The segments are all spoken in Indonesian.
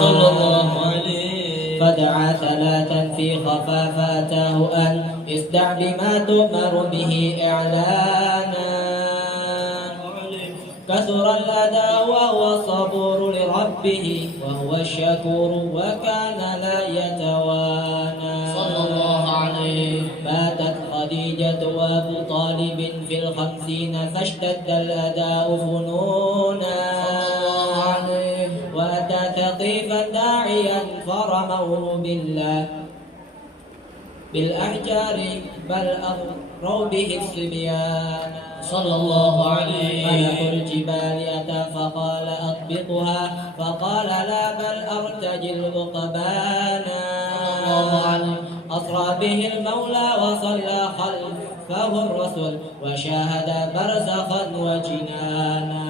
صلى الله عليه فدعا ثلاثا في خفا فأتاه أن اصدع بما تؤمر به إعلانا كثر الأذى وهو الصبور لربه وهو الشكور وكان لا يتوانى صلى الله عليه. ماتت خديجة وأبو طالب في الخمسين فاشتد الأداء فنونا وأتى ثقيفا داعيا فرموه بالأحجار بل أغروا به الصبيان صلى الله عليه. ملك الجبال أتى فقال أطبقها فقال لا بل أرتجي العقبانا أسرى به المولى وصلى خلفه الرسول وشاهد برزخا وجنانا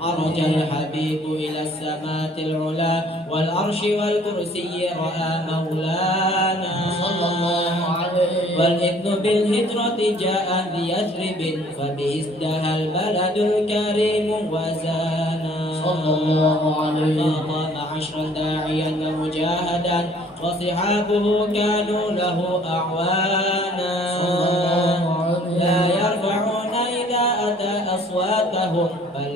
عرج الحبيب إلى السماء العلا والعرش والكرسي رأى مولانا صلى الله عليه. والإذن بالهجرة جاء ليثرب فبه ازدهى البلد الكريم وزانا صلى الله عليه. فقام عشرا داعيا ومجاهدا وصحابه كانوا له أعوانا صلى الله عليه. لا يرفعون إذا أتى أصواتهم بل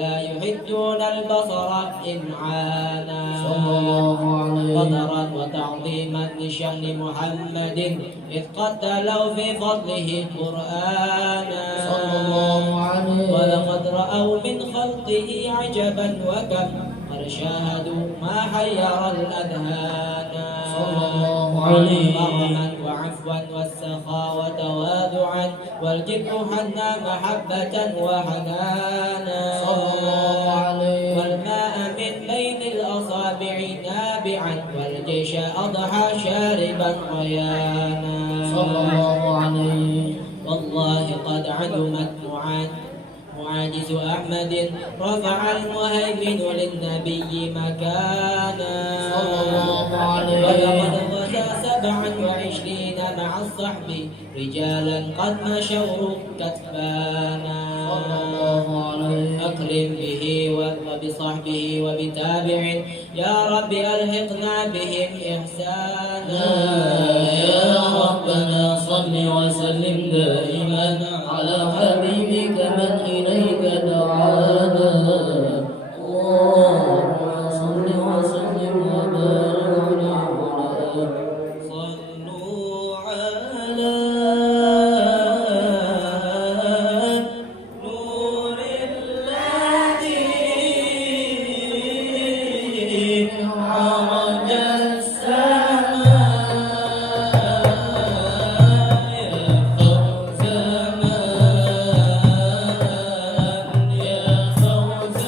لا يحدون البصر إمعانا صلى الله عليه. قدرا وتعظيما لشأن محمد إذ قتلوا في فضله قرآنا صلى الله عليه. ولقد رأوا من خلقه عجبا وكم قد شاهدوا ما حير الأذهان صلى الله عليه. كرما وعفوا والسخاء وتواضعا والجد حنا محبة وحنانا صلى الله عليه. والماء من بين الأصابع نابعا والجيش أضحى شاربا ريانا صلى الله عليه. والله قد عدمت معاجز أحمد رفع المهيمن للنبي مكانا صلى الله عليه. ولقد غزا 27 مع الصحب رجالا قد مشوا كتبانا صلى الله عليه. أكرم به وبصحبه وبتابع يا رب ألحقنا بهم إحسانا يا ربنا صل وسلم دائما على حبيبك من إليك دعانا اللهم صل وسلم وبارك عليه صلوا على نور الذي عرج السماء يا فوز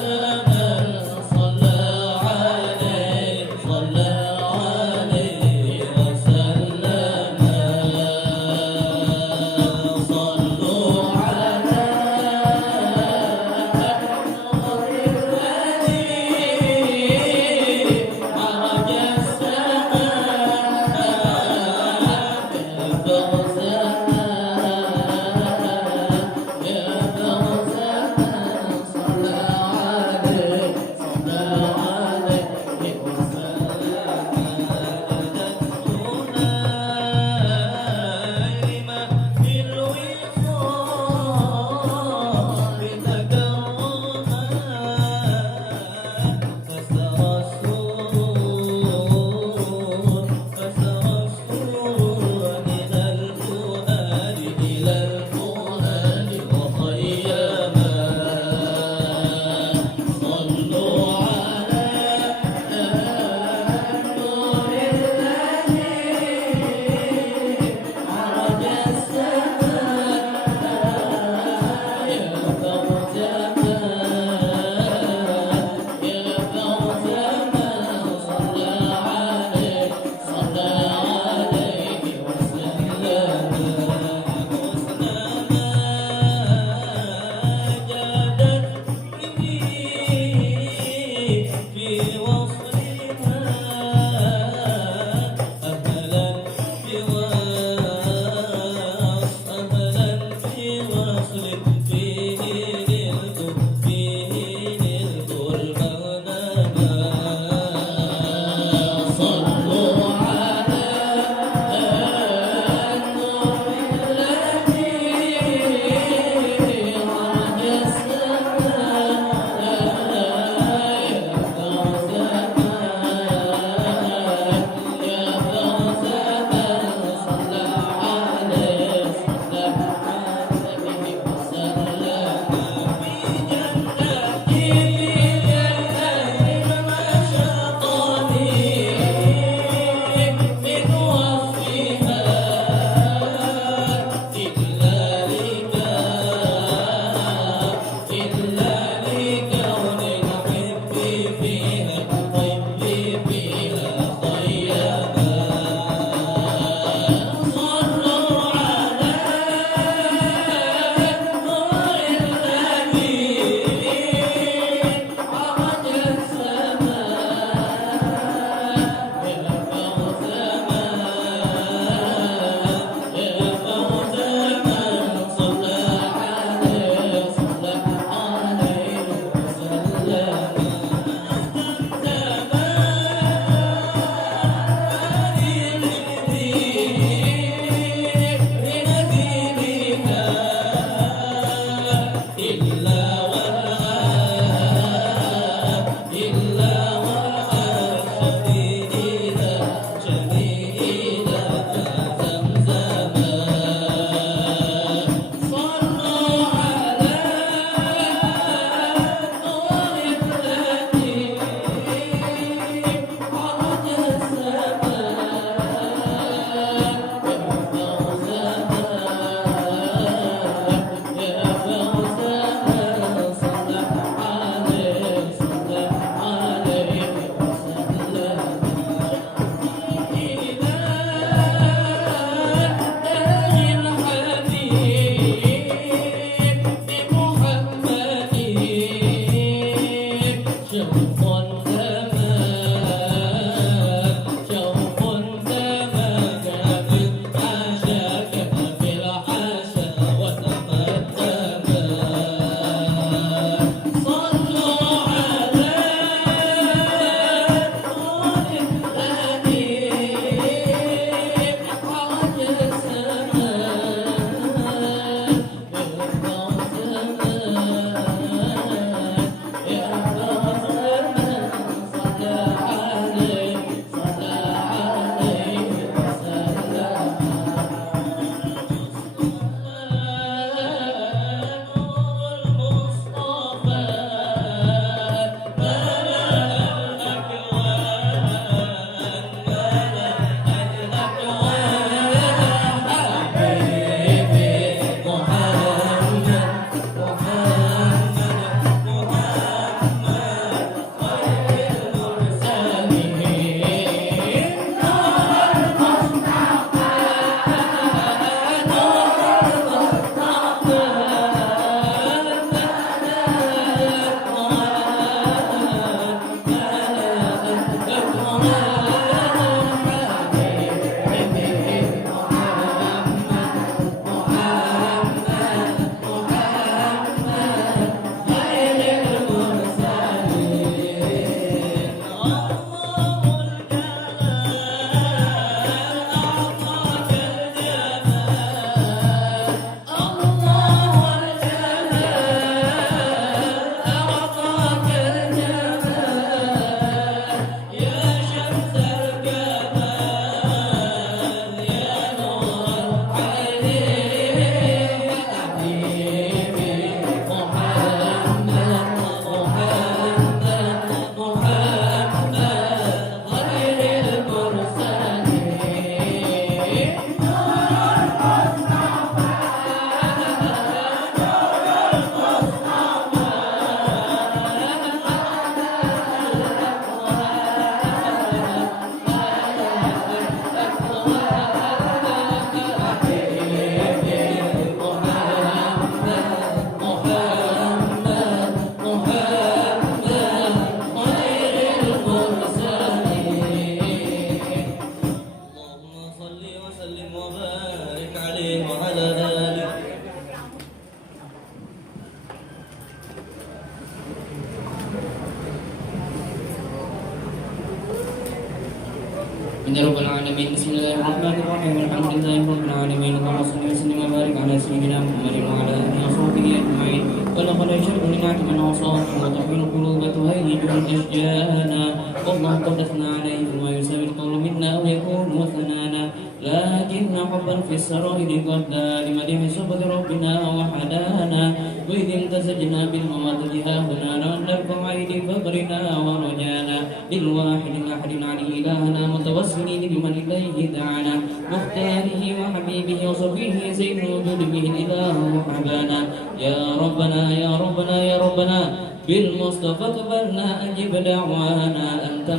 من رب العالمين. بسم الله الرحمن الرحيم. الحمد لله رب العالمين. اللهم صل وسلم وبارك على سيدنا محمد وعلى اله وصحبه اجمعين. ولقد اشهد لنعت من اوصاف وتحمل القلوب تهيج الاشجانا. والله قد اثنى عليه فما يساوي القول منا او يكون وثنانا. لكن حبا في السرائر قد لمدح صفة ربنا وحدانا. وإذ امتزجنا بالمواد هاهنا نرفع أيدي فقرنا ورجانا. بالواحد الأحد علي إلهنا متوسلين بمن إليه دعانا. مختاره وحبيبه وصفيه زين الوجود به الإله حبانا. يا ربنا يا ربنا يا ربنا بالمصطفى اقبلنا أجب دعوانا. أنت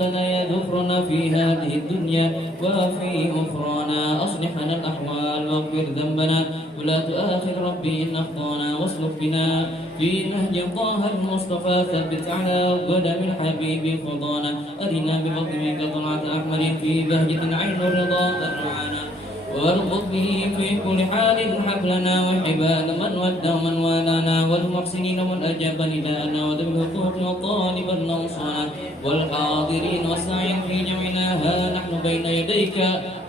لنا يا ذكرنا في هذه الدنيا وفي أخرانا. أصلح لنا الأحوال واغفر ذنبنا ولا تؤاخذ ربي إن أخطانا. واسلك بنا في نهج طه المصطفى ثبت على قدم الحبيب خضانا. أرنا بفضلك طلعة أحمد في بهجة عين الرضا أرعانا. واربط به في كل حال حبلنا وحبال من ودى ومن والانا. والمحسنين من أجاب نداءنا وذوي الحقوق وطالبا نوصانا. والحاضرين والسعين في جمعنا ها نحن بين يديك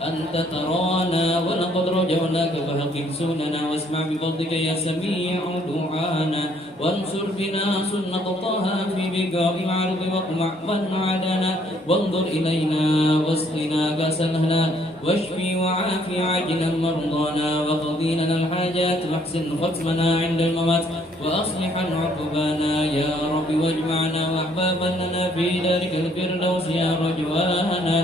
أنت ترانا. ولقد رجوناك فهقم سننا واسمع بفضلك يا سميع دعانا. وانصر بنا سنة طه في بقاء العرض واقمع من عادانا. وانظر إلينا واسقنا كأس الهنا واشفي وعافي عاجلا مرضانا. وقضي لنا الحاجات واحسن ختمنا عند الممات وأصلح عقبانا. يا رب واجمعنا وأحبابا لنا في دارك الفردوس يا رجوانا.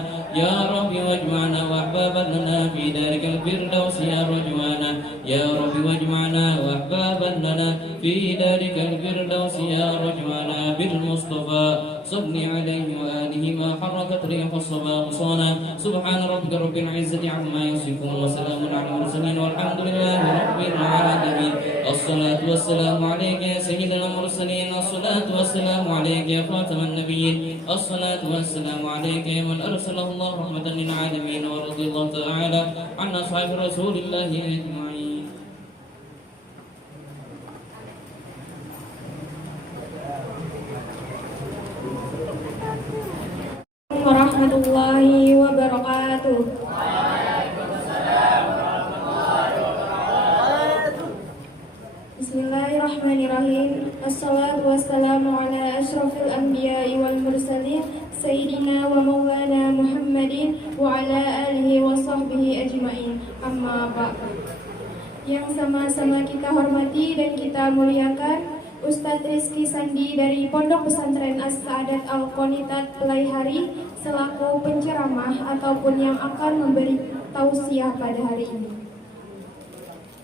يا رب واجمعنا وأحبابا لنا في دارك الفردوس يا رجوانا. يا رب واجمعنا وأحبابا لنا في دارك الفردوس يا رجوانا. بالمصطفى صل عليه وآله ما حركت ريح الصبا غصانا. سبحان ربك رب العزة عما يصفون وسلام على المرسلين والحمد لله رب العالمين. الصلاة والسلام عليك يا سيد المرسلين. الصلاة والسلام عليك يا خاتم النبيين. الصلاة والسلام عليك يا من أرسله الله رحمة للعالمين. ورضي الله تعالى عن أصحاب رسول الله أجمعين. warahmatullahi wabarakatuh. Bismillahirrahmanirrahim. Assalatu wassalamu ala asyrafil anbiya'i wal mursalin Sayyidina wa maulana Muhammadin wa ala alihi wa sahbihi ajma'in. Amma ba'd. Yang sama-sama kita hormati dan kita muliakan Ustadz Rizky Sandi dari Pondok Pesantren As-Sa'adat Al-Qonitat Pelaihari selaku penceramah ataupun yang akan memberi tausiah pada hari ini.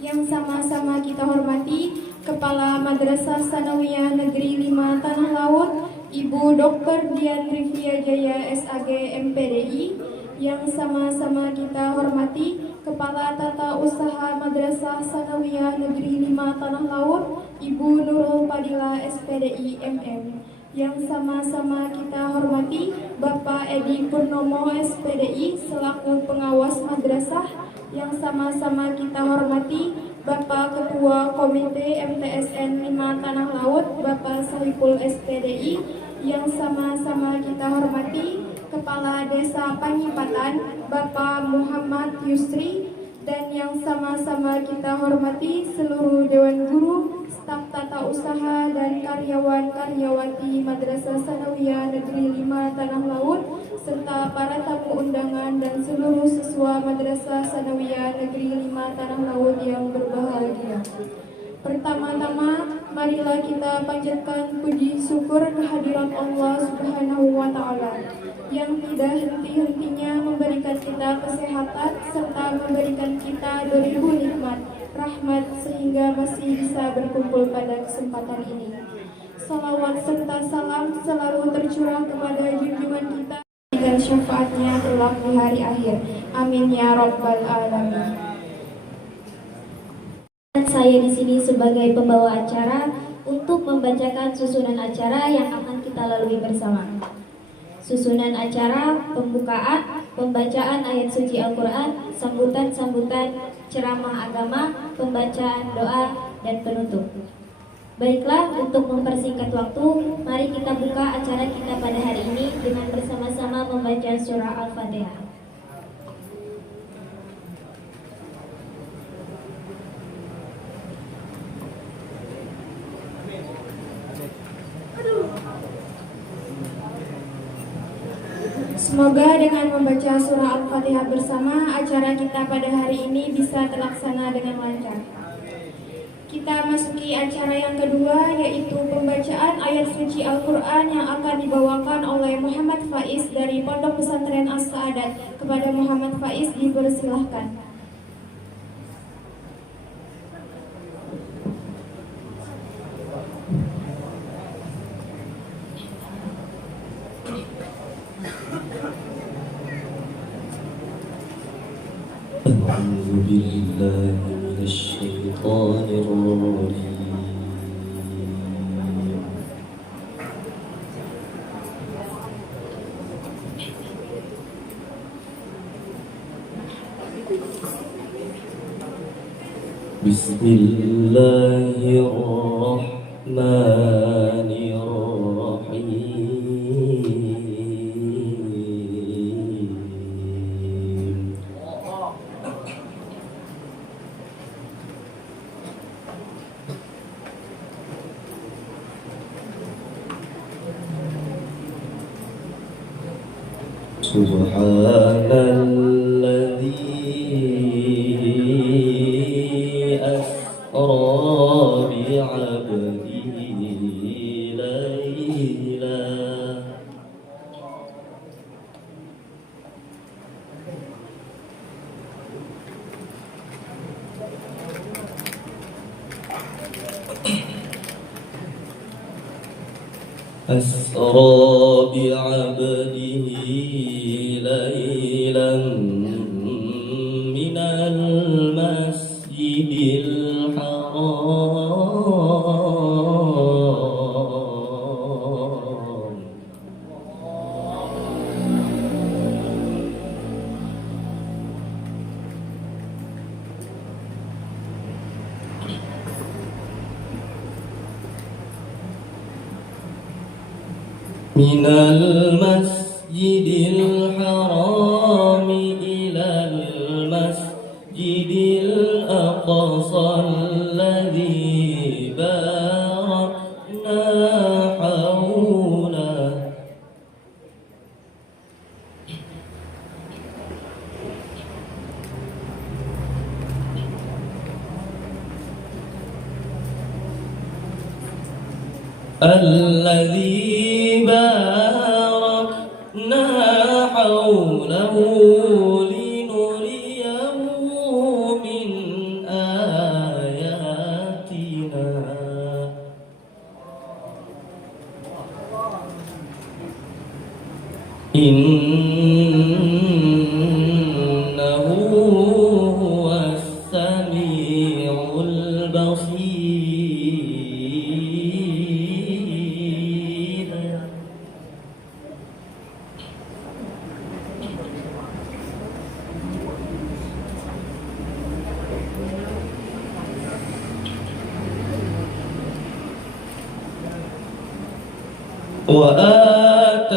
Yang sama-sama kita hormati Kepala Madrasah Sanawiyah Negeri 5 Tanah Laut Ibu Dr. Dian Rifia Jaya SAG MPDI. Yang sama-sama kita hormati Kepala Tata Usaha Madrasah Sanawiyah Negeri 5 Tanah Laut Ibu Nurul Fadila SPDI MM. Yang sama-sama kita hormati Bapak Edi Purnomo SPDI selaku pengawas madrasah. Yang sama-sama kita hormati Bapak Ketua Komite MTSN 5 Tanah Laut Bapak Saiful SPDI. Yang sama-sama kita hormati Kepala Desa Panyipatan Bapak Muhammad Yusri. Dan yang sama-sama kita hormati seluruh Dewan Guru, staf tata usaha dan karyawan-karyawati Madrasah Sanawiyah Negeri 5 Tanah Laut serta para tamu undangan dan seluruh siswa Madrasah Sanawiyah Negeri 5 Tanah Laut yang berbahagia. Pertama-tama, marilah kita panjatkan puji syukur kehadirat Allah Subhanahu wa Ta'ala yang tidak henti-hentinya memberikan kita kesehatan serta memberikan kita 2000 nikmat rahmat sehingga masih bisa berkumpul pada kesempatan ini. Salawat serta salam selalu tercurah kepada junjungan kita dan syafaatnya kelak di hari akhir. Amin ya rabbal alamin. Saya di sini sebagai pembawa acara untuk membacakan susunan acara yang akan kita lalui bersama. Susunan acara pembukaan, pembacaan ayat suci Al-Quran, sambutan-sambutan, ceramah agama, pembacaan doa, dan penutup. Baiklah, untuk mempersingkat waktu, mari kita buka acara kita pada hari ini dengan bersama-sama membaca surah Al-Fatihah. Semoga dengan membaca surah Al-Fatihah bersama, acara kita pada hari ini bisa terlaksana dengan lancar. Kita masuki acara yang kedua, yaitu pembacaan ayat suci Al-Quran yang akan dibawakan oleh Muhammad Faiz dari Pondok Pesantren As-Saadat. Kepada Muhammad Faiz dipersilahkan. أعوذ بالله من الشيطان الرجيم بسم الله الرحمن الرحيم سبحان الذي أسرى بعبده ليلا أسرى بعبده ليلا من المسجد الحرام من المسجد الحرام إلى المسجد الأقصى الذي باركنا حوله الذي باركنا حوله لنريه من آياتنا إنه هو السميع البصير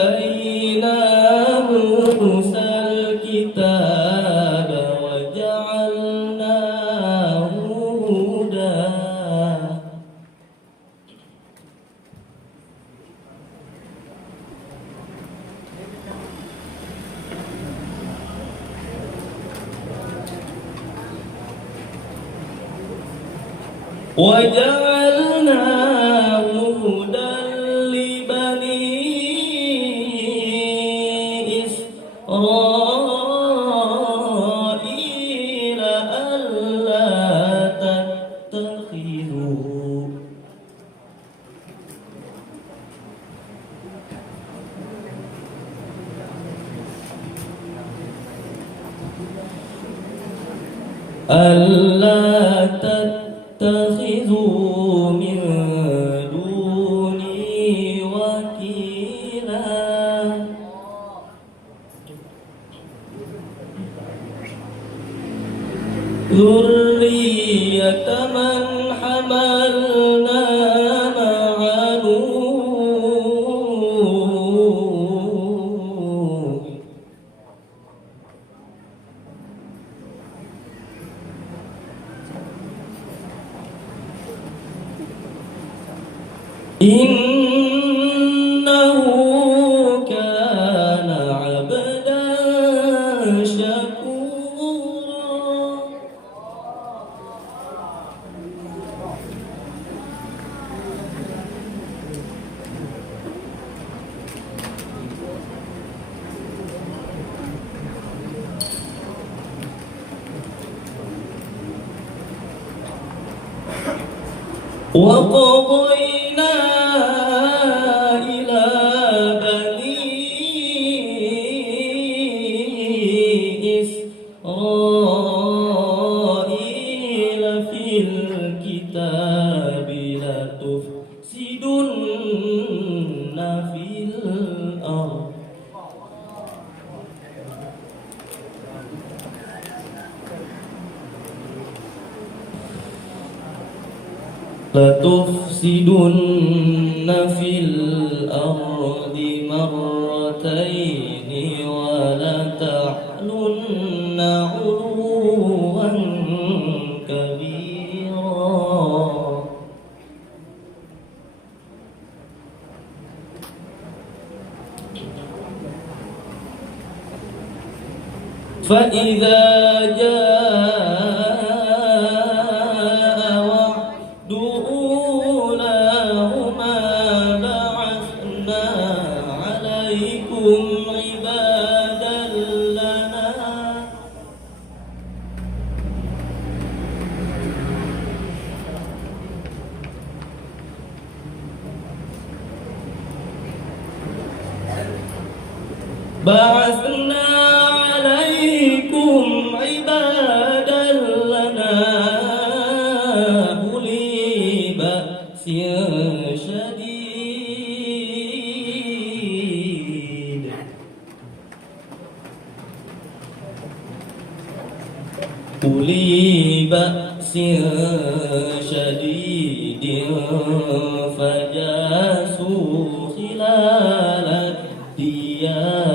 وآتينا موسى الكتاب وجعلناه هدى وجعلناه هدى لبني إسرائيل ألا تتخذوا ألا تتخذوا من دوني وكيلا ذرية من حملنا innahu kana 'abdan syakura. وقضينا إلى بني إسرائيل في الكتاب لتفسدن في الأرض لتفسدن في الأرض مرتين ولتعلن علوا كبيرا. فإذا جاء وعد أولاهما بعثنا عليكم عبادا لنا بعثنا عليكم عبادا لنا أولي بأس شديد أولي بأس شديد فجاسوا خلال الديار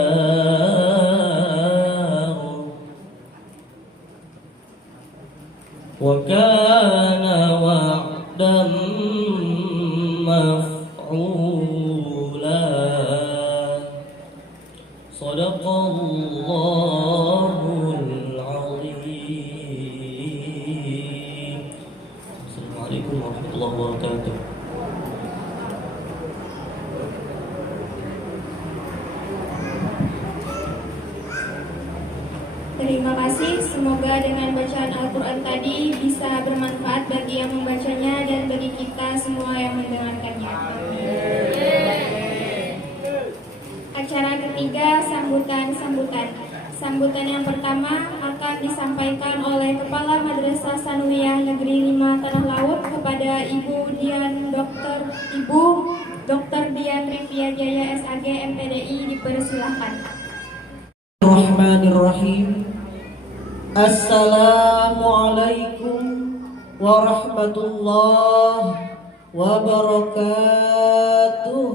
وكان وعدا مفعولا. صدق الله العظيم. السلام عليكم ورحمة الله وبركاته. Terima kasih, semoga dengan bacaan Al-Quran tadi bisa bermanfaat bagi yang membacanya dan bagi kita semua yang mendengarkannya. Acara ketiga, sambutan-sambutan. Sambutan yang pertama akan disampaikan oleh Kepala Madrasah Sanawiyah Negeri 5 Tanah Laut kepada Ibu Dr. Dian Rifia Jaya SAG MPDI, dipersilahkan. Bismillahirrahmanirrahim. Assalamualaikum warahmatullahi wabarakatuh.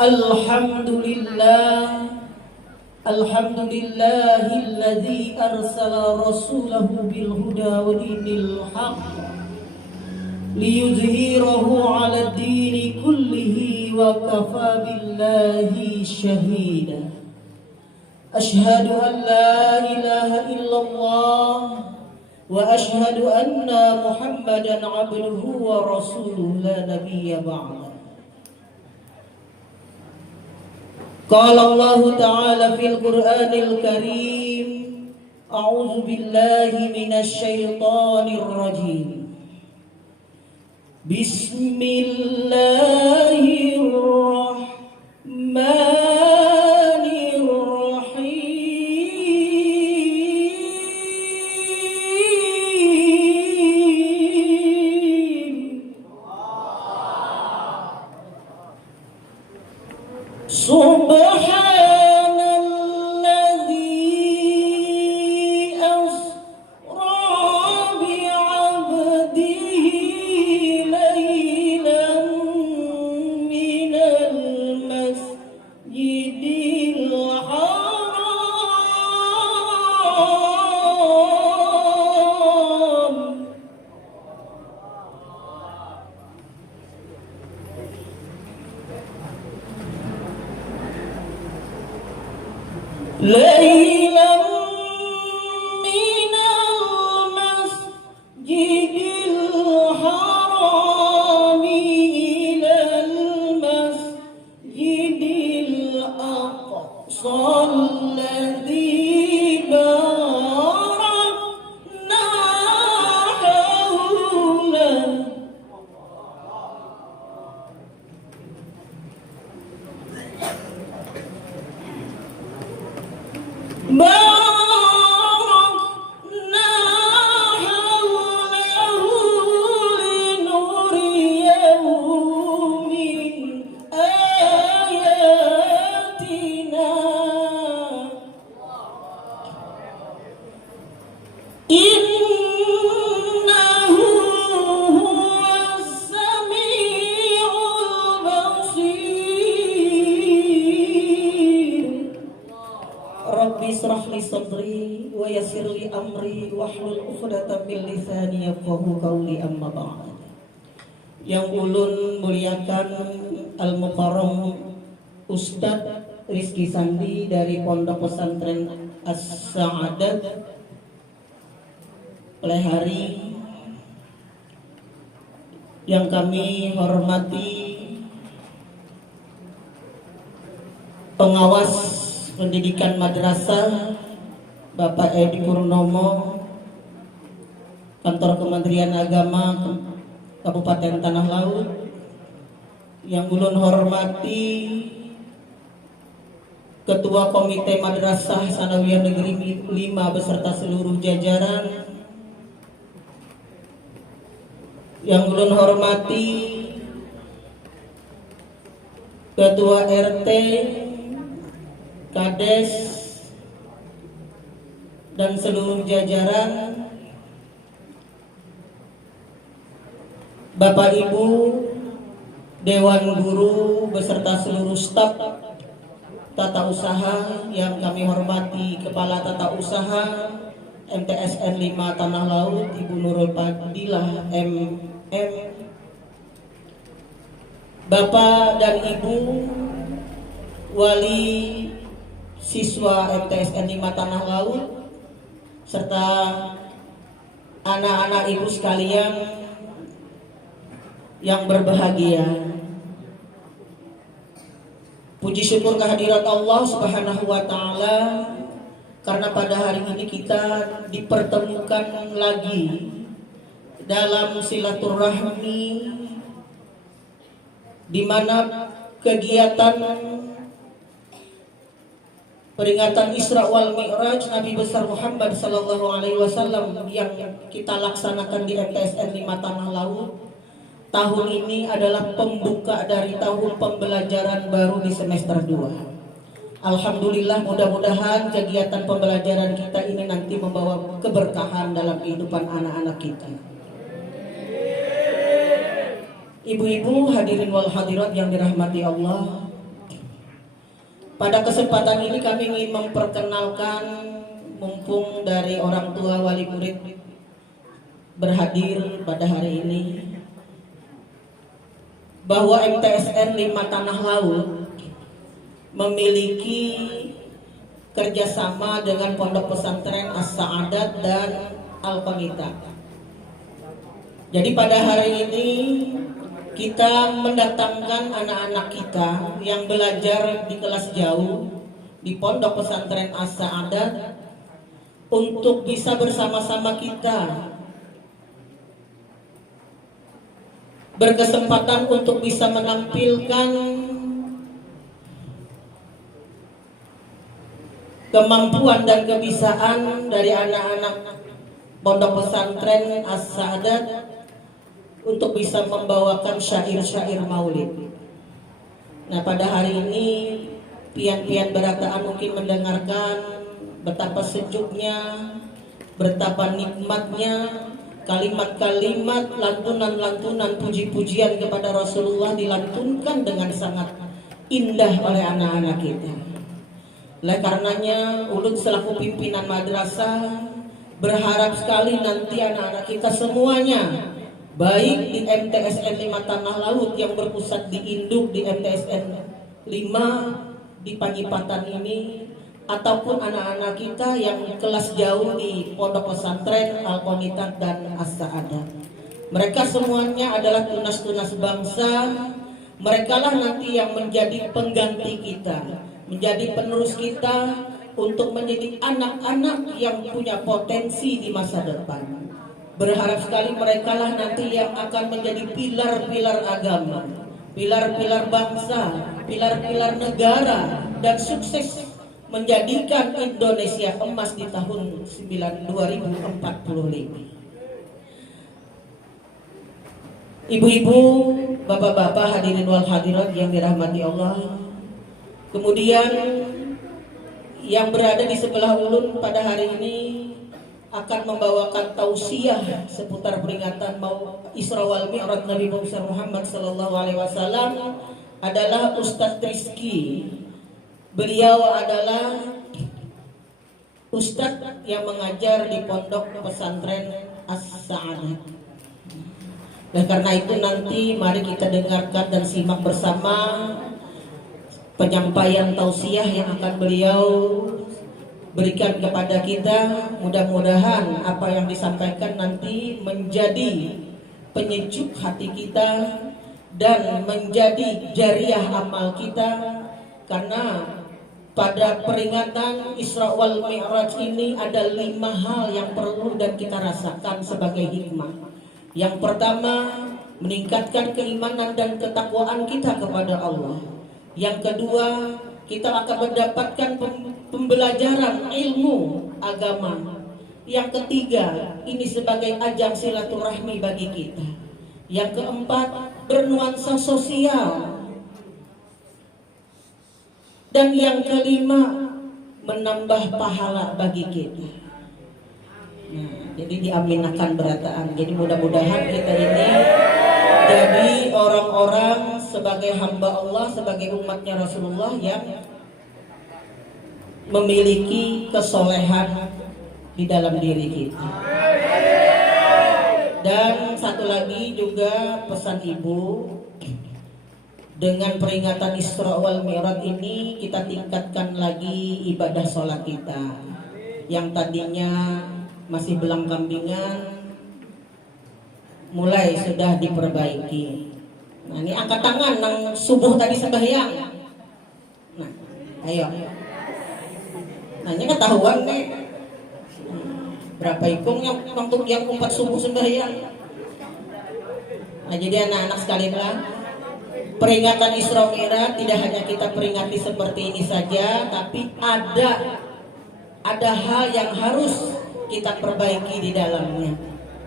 Alhamdulillahilladzi arsala rasulahu bil huda wa dinil haqq liyuzhirahu 'ala ad-dini kullihi wa kafa billahi shahida. Ashhadu an la ilaha illallah wa ashhadu anna Muhammadan 'abduhu wa rasuluhu la nabiyya ba'da. Qala Allah ta'ala fil Qur'anil Karim, a'udzu billahi minasy syaithanir rajim. Bismillahirrahmanirrahim. Subhanalladzi asra bi'abdihi laylan minal sadri wahlul 'uqdatam min lisani yafqahu qawli, amma ba'd. Yang ulun muliakan Al-Mukarram Ustadz Rizky Sandi dari Pondok Pesantren As-Sa'adat Lehari, yang kami hormati pengawas pendidikan madrasah Bapak Edi Purnomo, Kantor Kementerian Agama Kabupaten Tanah Laut, yang ulun hormati Ketua Komite Madrasah Sanawiyah Negeri 5 beserta seluruh jajaran, yang ulun hormati Ketua RT, Kades, dan seluruh jajaran, Bapak Ibu Dewan Guru beserta seluruh staf tata usaha yang kami hormati, Kepala Tata Usaha MTSN 5 Tanah Laut Ibu Nurul Fadilah MM, Bapak dan Ibu Wali siswa MTSN 5 Tanah Laut, serta anak-anak ibu sekalian yang berbahagia. Puji syukur kehadirat Allah Subhanahu wa Ta'ala, karena pada hari ini kita dipertemukan lagi dalam silaturahmi, di mana kegiatan peringatan Isra wal Mi'raj Nabi besar Muhammad sallallahu alaihi wasallam yang kita laksanakan di MTSN 5 Tanah Laut tahun ini adalah pembuka dari tahun pembelajaran baru di semester 2. Alhamdulillah, mudah-mudahan kegiatan pembelajaran kita ini nanti membawa keberkahan dalam kehidupan anak-anak kita. Ibu-ibu hadirin wal hadirat yang dirahmati Allah, pada kesempatan ini kami ingin memperkenalkan, mumpung dari orang tua wali murid berhadir pada hari ini, bahwa MTSN 5 Tanah Laut memiliki kerjasama dengan Pondok Pesantren As-Sa'adat dan Al-Qanitat. Jadi pada hari ini kita mendatangkan anak-anak kita yang belajar di kelas jauh di Pondok Pesantren As-Sa'adat untuk bisa bersama-sama kita berkesempatan untuk bisa menampilkan kemampuan dan kebisaan dari anak-anak Pondok Pesantren As-Sa'adat untuk bisa membawakan syair-syair maulid. Nah, pada hari ini pian-pian berataan mungkin mendengarkan betapa sejuknya, betapa nikmatnya kalimat-kalimat, lantunan-lantunan puji-pujian kepada Rasulullah dilantunkan dengan sangat indah oleh anak-anak kita. Oleh karenanya, ulun selaku pimpinan madrasah berharap sekali nanti anak-anak kita semuanya, baik di MTSN 5 Tanah Laut yang berpusat di induk di MTSN 5 di Panyipatan ini, ataupun anak-anak kita yang kelas jauh di Pondok Pesantren Al-Qanitat dan As-Sa'adat. Mereka semuanya adalah tunas-tunas bangsa. Merekalah nanti yang menjadi pengganti kita, menjadi penerus kita untuk menjadi anak-anak yang punya potensi di masa depan. Berharap sekali merekalah nanti yang akan menjadi pilar-pilar agama, pilar-pilar bangsa, pilar-pilar negara, dan sukses menjadikan Indonesia emas di tahun 2045. Ibu-ibu, bapak-bapak, hadirin wal hadirat yang dirahmati Allah. Kemudian yang berada di sebelah ulun pada hari ini akan membawakan tausiah seputar peringatan Isra wal Mi'raj Nabi Muhammad sallallahu alaihi wasallam adalah Ustadz Rizky. Beliau adalah Ustadz yang mengajar di pondok pesantren As-Sa'adah. Dan karena itu nanti mari kita dengarkan dan simak bersama penyampaian tausiah yang akan beliau berikan kepada kita. Mudah-mudahan apa yang disampaikan nanti menjadi penyejuk hati kita dan menjadi jariah amal kita, karena pada peringatan Isra wal Mi'raj ini ada 5 hal yang perlu dan kita rasakan sebagai hikmah. Yang pertama, meningkatkan keimanan dan ketakwaan kita kepada Allah. Yang kedua, kita akan mendapatkan pembelajaran ilmu agama. Yang ketiga, ini sebagai ajang silaturahmi bagi kita. Yang keempat, bernuansa sosial. Dan yang kelima, menambah pahala bagi kita. Nah, jadi diaminakan berataan. Jadi mudah-mudahan kita ini jadi orang-orang sebagai hamba Allah, sebagai umatnya Rasulullah yang memiliki kesolehan di dalam diri kita. Dan satu lagi juga pesan ibu, dengan peringatan Isra wal Mi'raj ini kita tingkatkan lagi ibadah sholat kita. Yang tadinya masih belang-kambingan mulai sudah diperbaiki. Nah, ini angkat tangan yang subuh tadi sembahyang. Nah, ayo. Nah, ini ketahuan nih. Berapa ikung yang untuk yang 4 subuh sembahyang. Nah, jadi anak-anak sekalian, peringatan Isra Mi'raj tidak hanya kita peringati seperti ini saja, tapi ada hal yang harus kita perbaiki di dalamnya.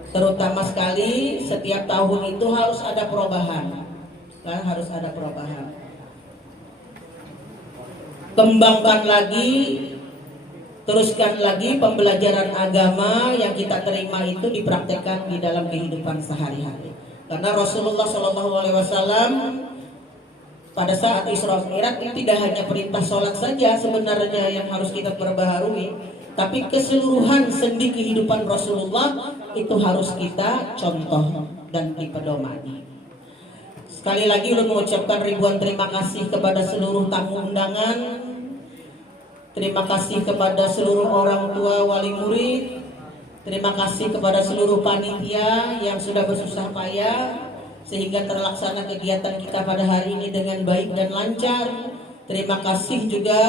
Terutama sekali setiap tahun itu harus ada perubahan. Kan harus ada perubahan. Kembangkan lagi, teruskan lagi pembelajaran agama yang kita terima itu dipraktekkan di dalam kehidupan sehari-hari. Karena Rasulullah SAW pada saat Isra Mi'raj ini tidak hanya perintah sholat saja sebenarnya yang harus kita perbaharui, tapi keseluruhan sendi kehidupan Rasulullah itu harus kita contoh dan dipedomani. Sekali lagi ulun mengucapkan ribuan terima kasih kepada seluruh tamu undangan. Terima kasih kepada seluruh orang tua wali murid. Terima kasih kepada seluruh panitia yang sudah bersusah payah sehingga terlaksana kegiatan kita pada hari ini dengan baik dan lancar. Terima kasih juga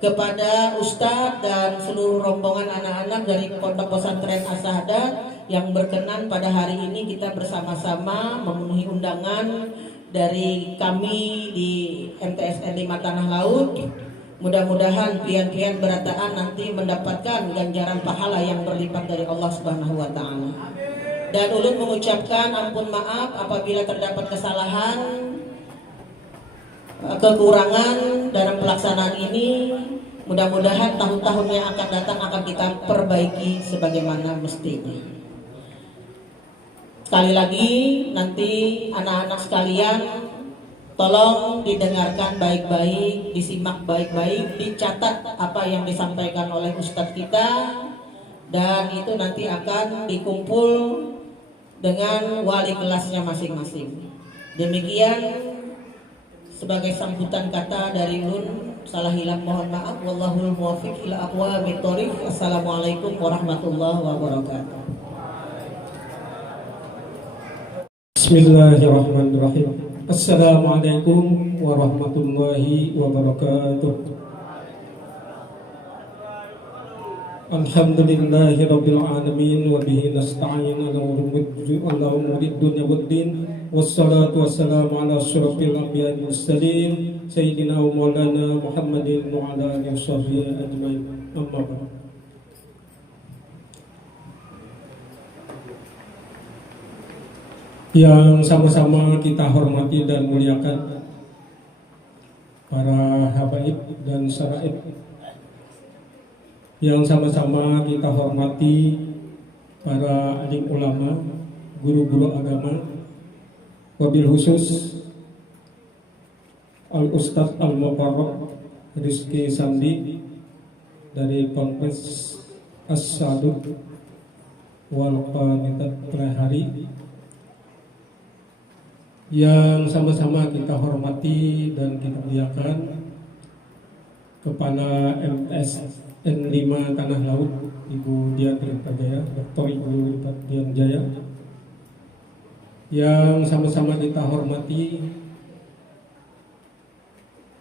kepada Ustadz dan seluruh rombongan anak-anak dari Pondok Pesantren As-Sa'adah yang berkenan pada hari ini kita bersama-sama memenuhi undangan dari kami di MTSN 5 Tanah Laut. Mudah-mudahan pian-pian berataan nanti mendapatkan ganjaran pahala yang berlipat dari Allah Subhanahu wa taala. Dan ulun mengucapkan ampun maaf apabila terdapat kesalahan, kekurangan dalam pelaksanaan ini. Mudah-mudahan tahun-tahun yang akan datang akan kita perbaiki sebagaimana mestinya. Sekali lagi nanti anak-anak sekalian tolong didengarkan baik-baik, disimak baik-baik, dicatat apa yang disampaikan oleh Ustadz kita, dan itu nanti akan dikumpul dengan wali kelasnya masing-masing. Demikian sebagai sambutan kata dari Lun, salah hilang mohon maaf. Wallahul muwaffiq ila aqwamit thoriq. Assalamualaikum warahmatullahi wabarakatuh. Bismillahirrahmanirrahim. Assalamualaikum warahmatullahi wabarakatuh. Alhamdulillahi rabbil alamin wa bihi nasta'in ala umuri dunya waddin. Wassalatu wassalamu ala asyrafil anbiya'i mursalin sayyidina wa maulana Muhammadin wa ala alihi washabbihi ajmain. Amma ba'd. Yang sama-sama kita hormati dan muliakan para habaib dan syaraib, yang sama-sama kita hormati para alim ulama, guru-guru agama, wabil khusus Al-Ustadz Al-Muqarrab Rizky Sandi dari Ponpes As-Sadud wal Qanitat Prahari yang sama-sama kita hormati dan kita muliakan, Kepala MTSN 5 Tanah Laut Ibu Dian Jaya, Dr. Ibu Dian Jaya, yang sama-sama kita hormati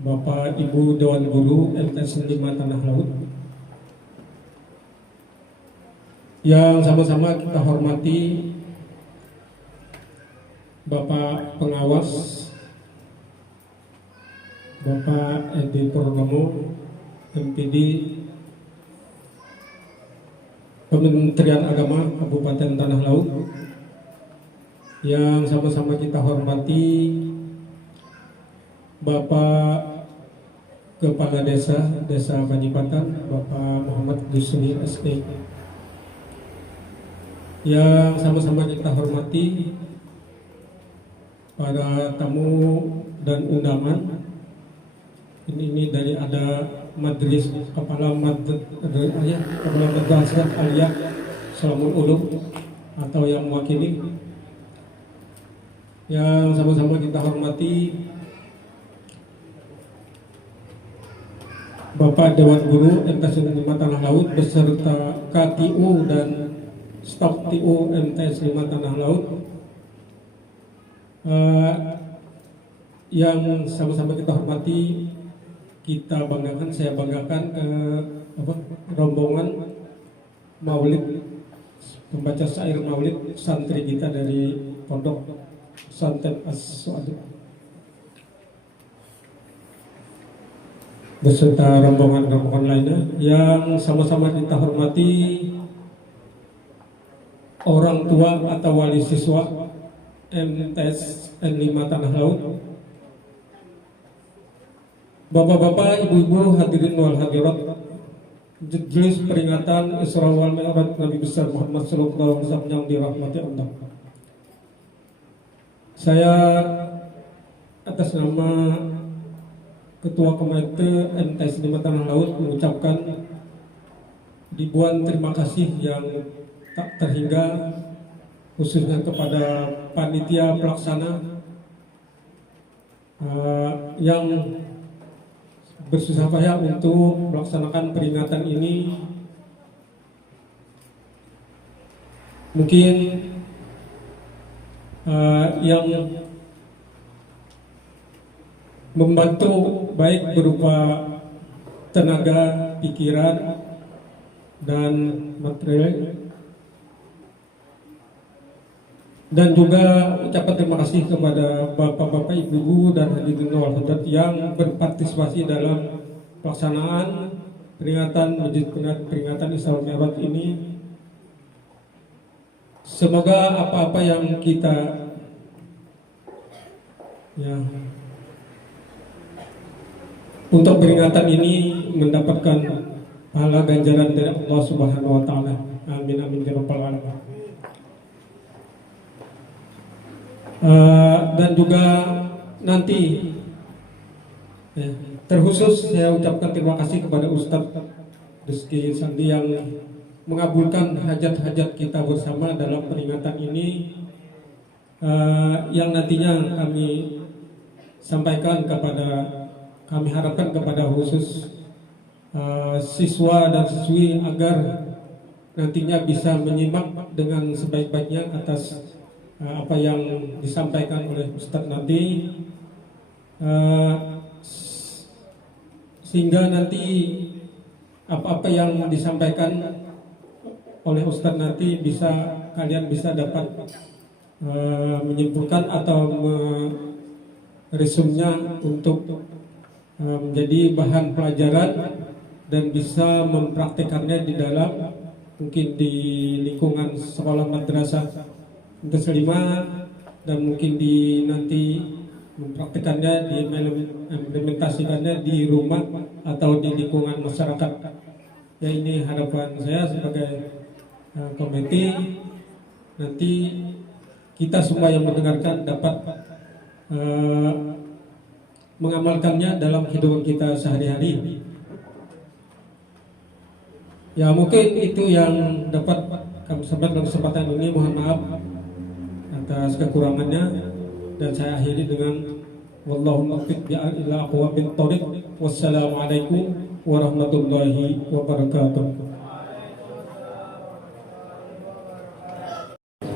Bapak Ibu Dewan Guru MTSN 5 Tanah Laut, yang sama-sama kita hormati Bapak Pengawas Bapak Edi Purnomo MPD Kementerian Agama Kabupaten Tanah Laut, yang sama-sama kita hormati Bapak Kepala Desa Banyipatan Bapak Muhammad Gusni SD, yang sama-sama kita hormati para tamu dan undangan. Ini dari ada majelis kepala madrasah aliyah Salamul Ulum atau yang mewakili, yang sama-sama kita hormati Bapak Dewan Guru MTSN 5 Tanah Laut beserta KTU dan staf TU MTS 5 Tanah Laut, yang sama-sama kita hormati, kita banggakan, saya banggakan rombongan Maulid, pembaca syair Maulid santri kita dari Pondok Pesantren As-Sadud beserta rombongan-rombongan lainnya, yang sama-sama kita hormati orang tua atau wali siswa MTS N5 Tanah Laut, Bapak-bapak, ibu-ibu, hadirin wal hadirat, majelis peringatan Isra wal Mi'raj Nabi besar Muhammad sallallahu alaihi wasallam yang dirahmati Allah. Saya atas nama Ketua Komite MTS 5 Tanah Laut mengucapkan ribuan terima kasih yang tak terhingga, khususnya kepada panitia pelaksana yang bersusah payah untuk melaksanakan peringatan ini. Mungkin yang membantu baik berupa tenaga, pikiran, dan material, dan juga ucapan terima kasih kepada bapak-bapak, ibu-ibu, dan hadirin wal hadirat yang berpartisipasi dalam pelaksanaan peringatan Isra wal Mi'raj ini. Semoga apa-apa yang kita untuk peringatan ini mendapatkan pahala ganjaran dari Allah Subhanahu wa taala. Amin amin ya rabbal alamin. Dan juga nanti terkhusus saya ucapkan terima kasih kepada Ustadz Rizky Sandi yang mengabulkan hajat-hajat kita bersama dalam peringatan ini, yang nantinya kami sampaikan kami harapkan kepada khusus siswa dan siswi agar nantinya bisa menyimak dengan sebaik-baiknya atas apa yang disampaikan oleh Ustadz nanti, sehingga nanti apa-apa yang disampaikan oleh Ustadz nanti kalian bisa dapat menyimpulkan atau meresumnya untuk menjadi bahan pelajaran dan bisa mempraktekannya di dalam, mungkin di lingkungan sekolah madrasah MTS 5, dan mungkin nanti mempraktekannya, implementasikannya di rumah atau di lingkungan masyarakat. Ya, ini harapan saya sebagai komite, nanti kita semua yang mendengarkan dapat mengamalkannya dalam kehidupan kita sehari-hari. Ya mungkin itu yang dapat kami sampaikan pada kesempatan ini. Mohon maaf atas kekurangannya, dan saya akhiri dengan wallahu muwaffiq ila aqwamit thoriq. Wassalamualaikum warahmatullahi wabarakatuh.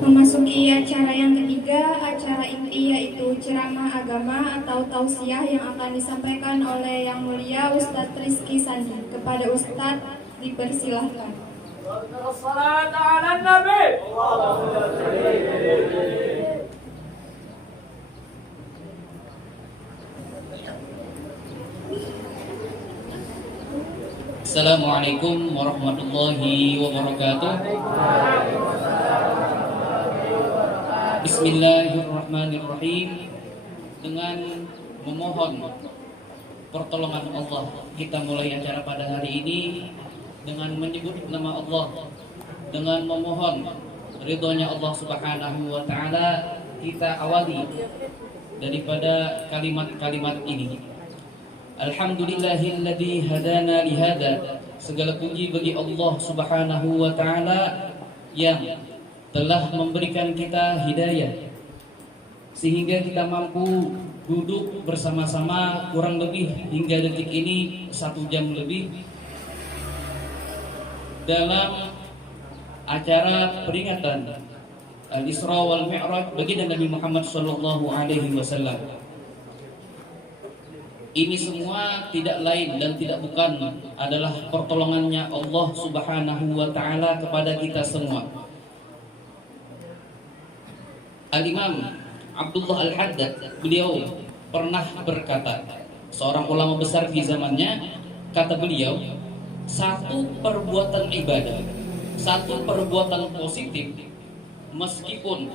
Memasuki acara yang ketiga, acara inti yaitu ceramah agama atau tausiah yang akan disampaikan oleh Yang Mulia Ustadz Rizky Sandi. Kepada Ustadz dipersilahkan. Assalamualaikum warahmatullahi wabarakatuh. Bismillahirrahmanirrahim. Dengan memohon pertolongan Allah, kita mulai acara pada hari ini dengan menyebut nama Allah, dengan memohon ridhonya Allah Subhanahu wa taala. Kita awali daripada kalimat-kalimat ini. Alhamdulillahilladzi hadana lihada. Segala puji bagi Allah Subhanahu wa taala yang telah memberikan kita hidayah sehingga kita mampu duduk bersama-sama kurang lebih hingga detik ini 1 jam lebih dalam acara peringatan Al-Isra wal Mi'raj bagi Nabi Muhammad sallallahu alaihi wasallam. Ini semua tidak lain dan tidak bukan adalah pertolongannya Allah Subhanahu wa taala kepada kita semua. Al-Imam Abdullah Al-Haddad, beliau pernah berkata, seorang ulama besar di zamannya, kata beliau, satu perbuatan ibadah, satu perbuatan positif, meskipun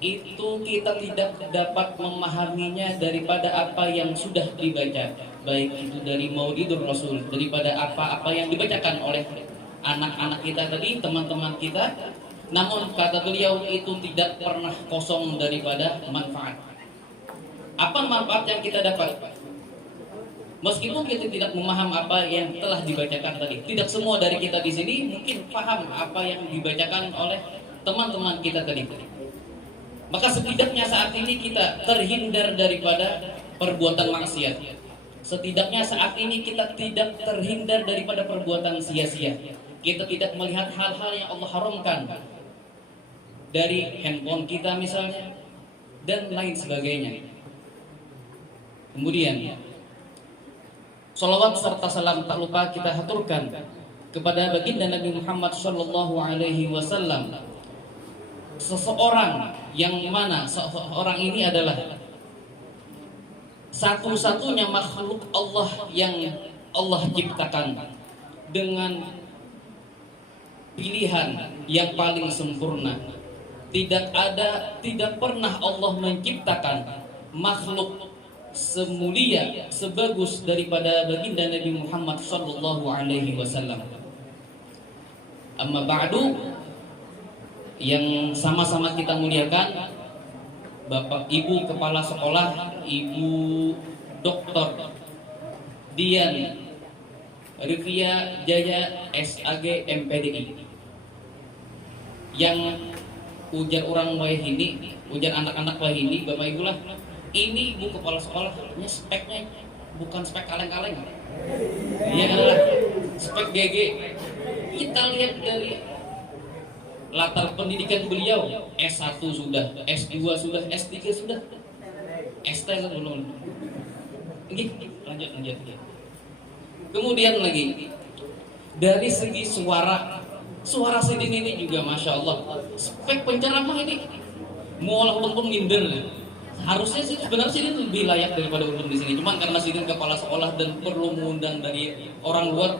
itu kita tidak dapat memahaminya daripada apa yang sudah dibaca, baik itu dari Maulidur Rasul, daripada apa-apa yang dibacakan oleh anak-anak kita tadi, teman-teman kita, namun kata beliau itu tidak pernah kosong daripada manfaat. Apa manfaat yang kita dapat? Meskipun kita tidak memaham apa yang telah dibacakan tadi, tidak semua dari kita di sini mungkin paham apa yang dibacakan oleh teman-teman kita tadi. Maka setidaknya saat ini kita terhindar daripada perbuatan maksiat. Setidaknya saat ini kita tidak terhindar daripada perbuatan sia-sia. Kita tidak melihat hal-hal yang Allah haramkan dari handphone kita misalnya dan lain sebagainya. Kemudian sholawat serta salam tak lupa kita haturkan kepada baginda Nabi Muhammad sallallahu alaihi wasallam, seseorang yang mana seseorang ini adalah satu-satunya makhluk Allah yang Allah ciptakan dengan pilihan yang paling sempurna. Tidak pernah Allah menciptakan makhluk semulia, sebagus daripada baginda Nabi Muhammad sallallahu alaihi wasallam. Amma ba'du, yang sama-sama kita muliakan Bapak Ibu Kepala Sekolah, Ibu Dr. Dian Rifia Jaya SAG MPDI, yang ujar orang wahini, ujar anak-anak wahini, Bapak Ibu lah, ini Ibu Kepala Sekolahnya speknya bukan spek kaleng-kaleng, ya lah, spek GG. Kita lihat dari latar pendidikan beliau, S1 sudah, S2 sudah, S3 sudah, ST belum. Lanjut. Kemudian lagi dari segi suara Sidin ini juga masya Allah, spek penceramah ini mualah pun minder. Harusnya sih sebenarnya Sidin lebih layak daripada di sini, cuma karena Sidin kepala sekolah dan perlu mengundang dari orang luar.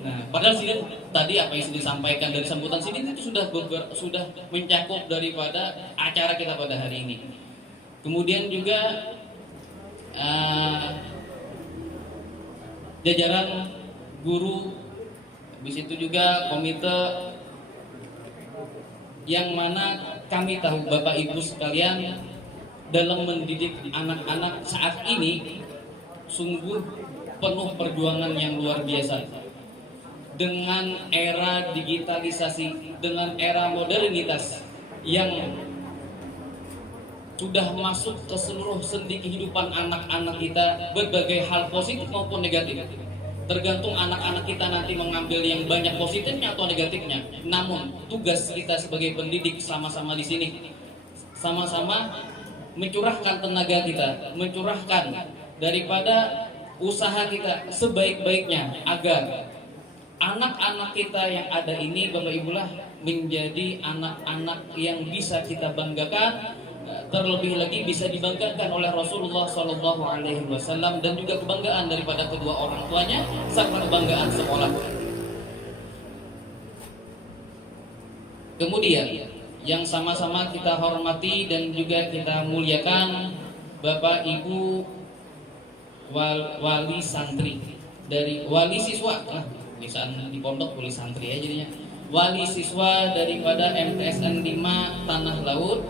Nah, padahal Sidin tadi apa yang Sidin sampaikan dari sambutan Sidin itu sudah mencakup daripada acara kita pada hari ini. Kemudian juga jajaran guru, habis itu juga komite yang mana kami tahu Bapak Ibu sekalian dalam mendidik anak-anak saat ini sungguh penuh perjuangan yang luar biasa. dengan era digitalisasi, dengan era modernitas yang sudah masuk ke seluruh sendi kehidupan anak-anak kita, berbagai hal positif maupun negatif. Tergantung anak-anak kita nanti mengambil yang banyak positifnya atau negatifnya. Namun tugas kita sebagai pendidik sama-sama di sini, sama-sama mencurahkan tenaga kita, mencurahkan daripada usaha kita sebaik-baiknya agar anak-anak kita yang ada ini, Bapak Ibu lah, menjadi anak-anak yang bisa kita banggakan. Terlebih lagi bisa dibanggakan oleh Rasulullah SAW dan juga kebanggaan daripada kedua orang tuanya serta kebanggaan sekolah. Kemudian yang sama-sama kita hormati dan juga kita muliakan Bapak Ibu wali santri dari wali siswa, misalnya di pondok wali santri aja jadinya. Wali siswa daripada MTSN 5 Tanah Laut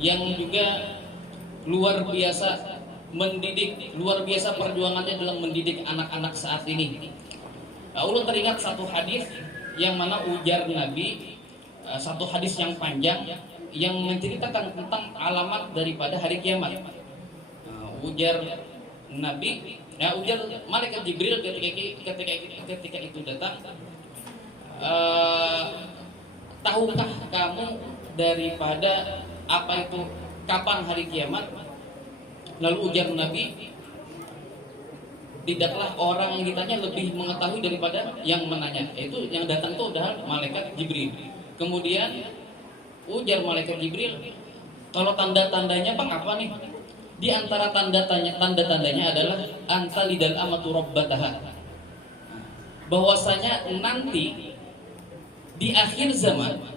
yang juga luar biasa mendidik, luar biasa perjuangannya dalam mendidik anak-anak saat ini. Ulun teringat satu hadis yang mana ujar Nabi, satu hadis yang panjang yang menceritakan tentang alamat daripada hari kiamat. Ujar Nabi, ujar malaikat Jibril ketika itu datang, tahukah kamu daripada apa itu kapan hari kiamat? Lalu ujar Nabi, tidaklah orang yang ditanya lebih mengetahui daripada yang menanya. Itu yang datang itu adalah malaikat Jibril. Kemudian ujar malaikat Jibril, kalau tanda-tandanya Bang apa nih? Di antara tanda-tandanya adalah antalidal amatu rabbataha. Bahwasanya nanti di akhir zaman,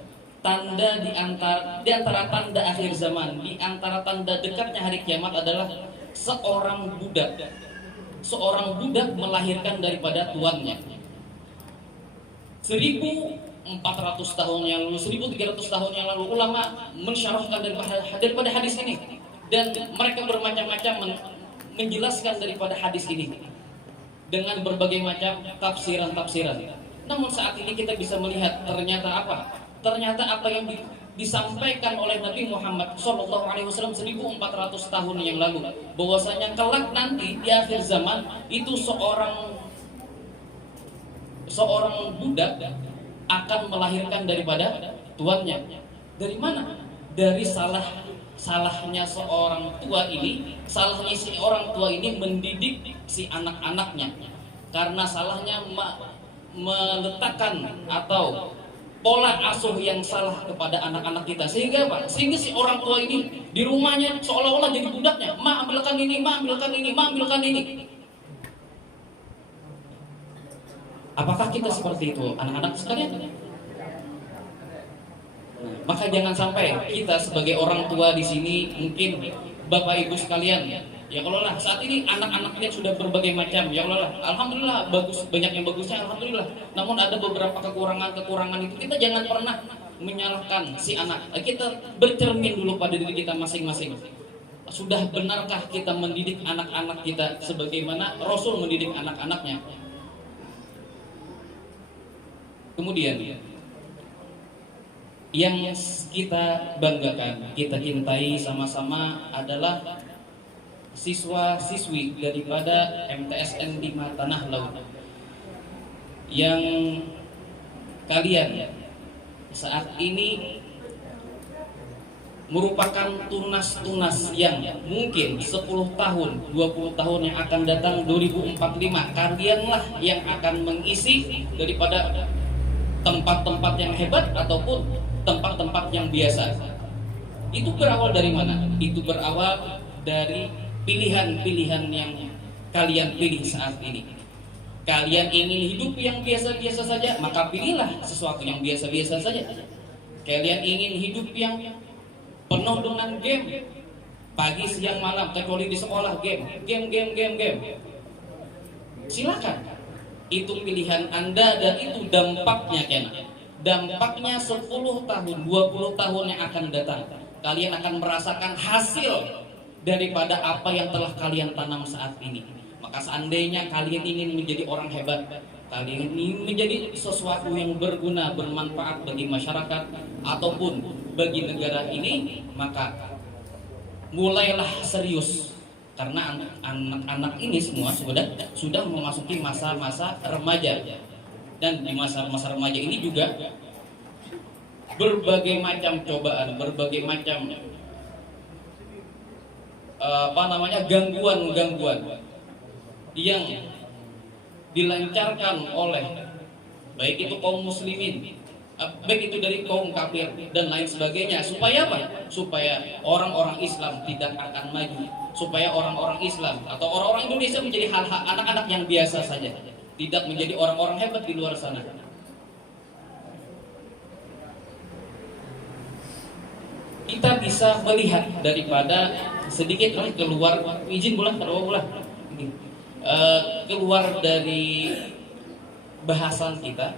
tanda di antara tanda akhir zaman, di antara tanda dekatnya hari kiamat adalah seorang budak melahirkan daripada tuannya. 1400 tahun yang lalu, 1300 tahun yang lalu ulama mensyarahkan daripada hadis ini, dan mereka bermacam-macam menjelaskan daripada hadis ini dengan berbagai macam tafsiran. Namun saat ini kita bisa melihat ternyata apa? Ternyata apa yang disampaikan oleh Nabi Muhammad SAW 1400 tahun yang lalu, bahwasanya kelak nanti di akhir zaman itu seorang budak akan melahirkan daripada tuannya. Dari mana? Dari salahnya seorang tua ini, salahnya si orang tua ini mendidik si anak-anaknya, karena salahnya meletakkan atau pola asuh yang salah kepada anak-anak kita. Sehingga apa? Sehingga si orang tua ini di rumahnya seolah-olah jadi budaknya. Ma ambilkan ini, ma ambilkan ini, ma ambilkan ini. Apakah kita seperti itu anak-anak sekalian? Maka jangan sampai kita sebagai orang tua di sini, mungkin Bapak Ibu sekalian, ya kalau lah saat ini anak-anaknya sudah berbagai macam, ya Allah lah, alhamdulillah bagus, banyak yang bagusnya, alhamdulillah. Namun ada beberapa kekurangan itu kita jangan pernah menyalahkan si anak. Kita bercermin dulu pada diri kita masing-masing. Sudah benarkah kita mendidik anak-anak kita sebagaimana Rasul mendidik anak-anaknya? Kemudian yang kita banggakan, kita cintai sama-sama adalah siswa-siswi daripada MTSN 5 Tanah Laut yang kalian saat ini merupakan tunas-tunas yang mungkin 10 tahun, 20 tahun yang akan datang 2045 kalianlah yang akan mengisi daripada tempat-tempat yang hebat ataupun tempat-tempat yang biasa. Itu berawal dari mana? Itu berawal dari pilihan-pilihan yang kalian pilih saat ini. Kalian ingin hidup yang biasa-biasa saja, maka pilihlah sesuatu yang biasa-biasa saja. Kalian ingin hidup yang penuh dengan game, pagi, siang, malam, kecuali di sekolah game. Silakan. Itu pilihan Anda dan itu dampaknya kena. Dampaknya 10 tahun, 20 tahun yang akan datang. Kalian akan merasakan hasil daripada apa yang telah kalian tanam saat ini. Maka seandainya kalian ingin menjadi orang hebat, tali ini menjadi sesuatu yang berguna, bermanfaat bagi masyarakat ataupun bagi negara ini, maka mulailah serius. Karena anak-anak ini semua sudah memasuki masa-masa remaja, dan di masa-masa remaja ini juga berbagai macam cobaan, berbagai macam gangguan yang dilancarkan oleh baik itu kaum muslimin, baik itu dari kaum kafir dan lain sebagainya. Supaya apa? Supaya orang-orang Islam tidak akan maju, supaya orang-orang Islam atau orang-orang Indonesia menjadi hal-hal anak-anak yang biasa saja, tidak menjadi orang-orang hebat di luar sana. Kita bisa melihat daripada sedikit keluar, izin bulan keluar dari bahasan kita,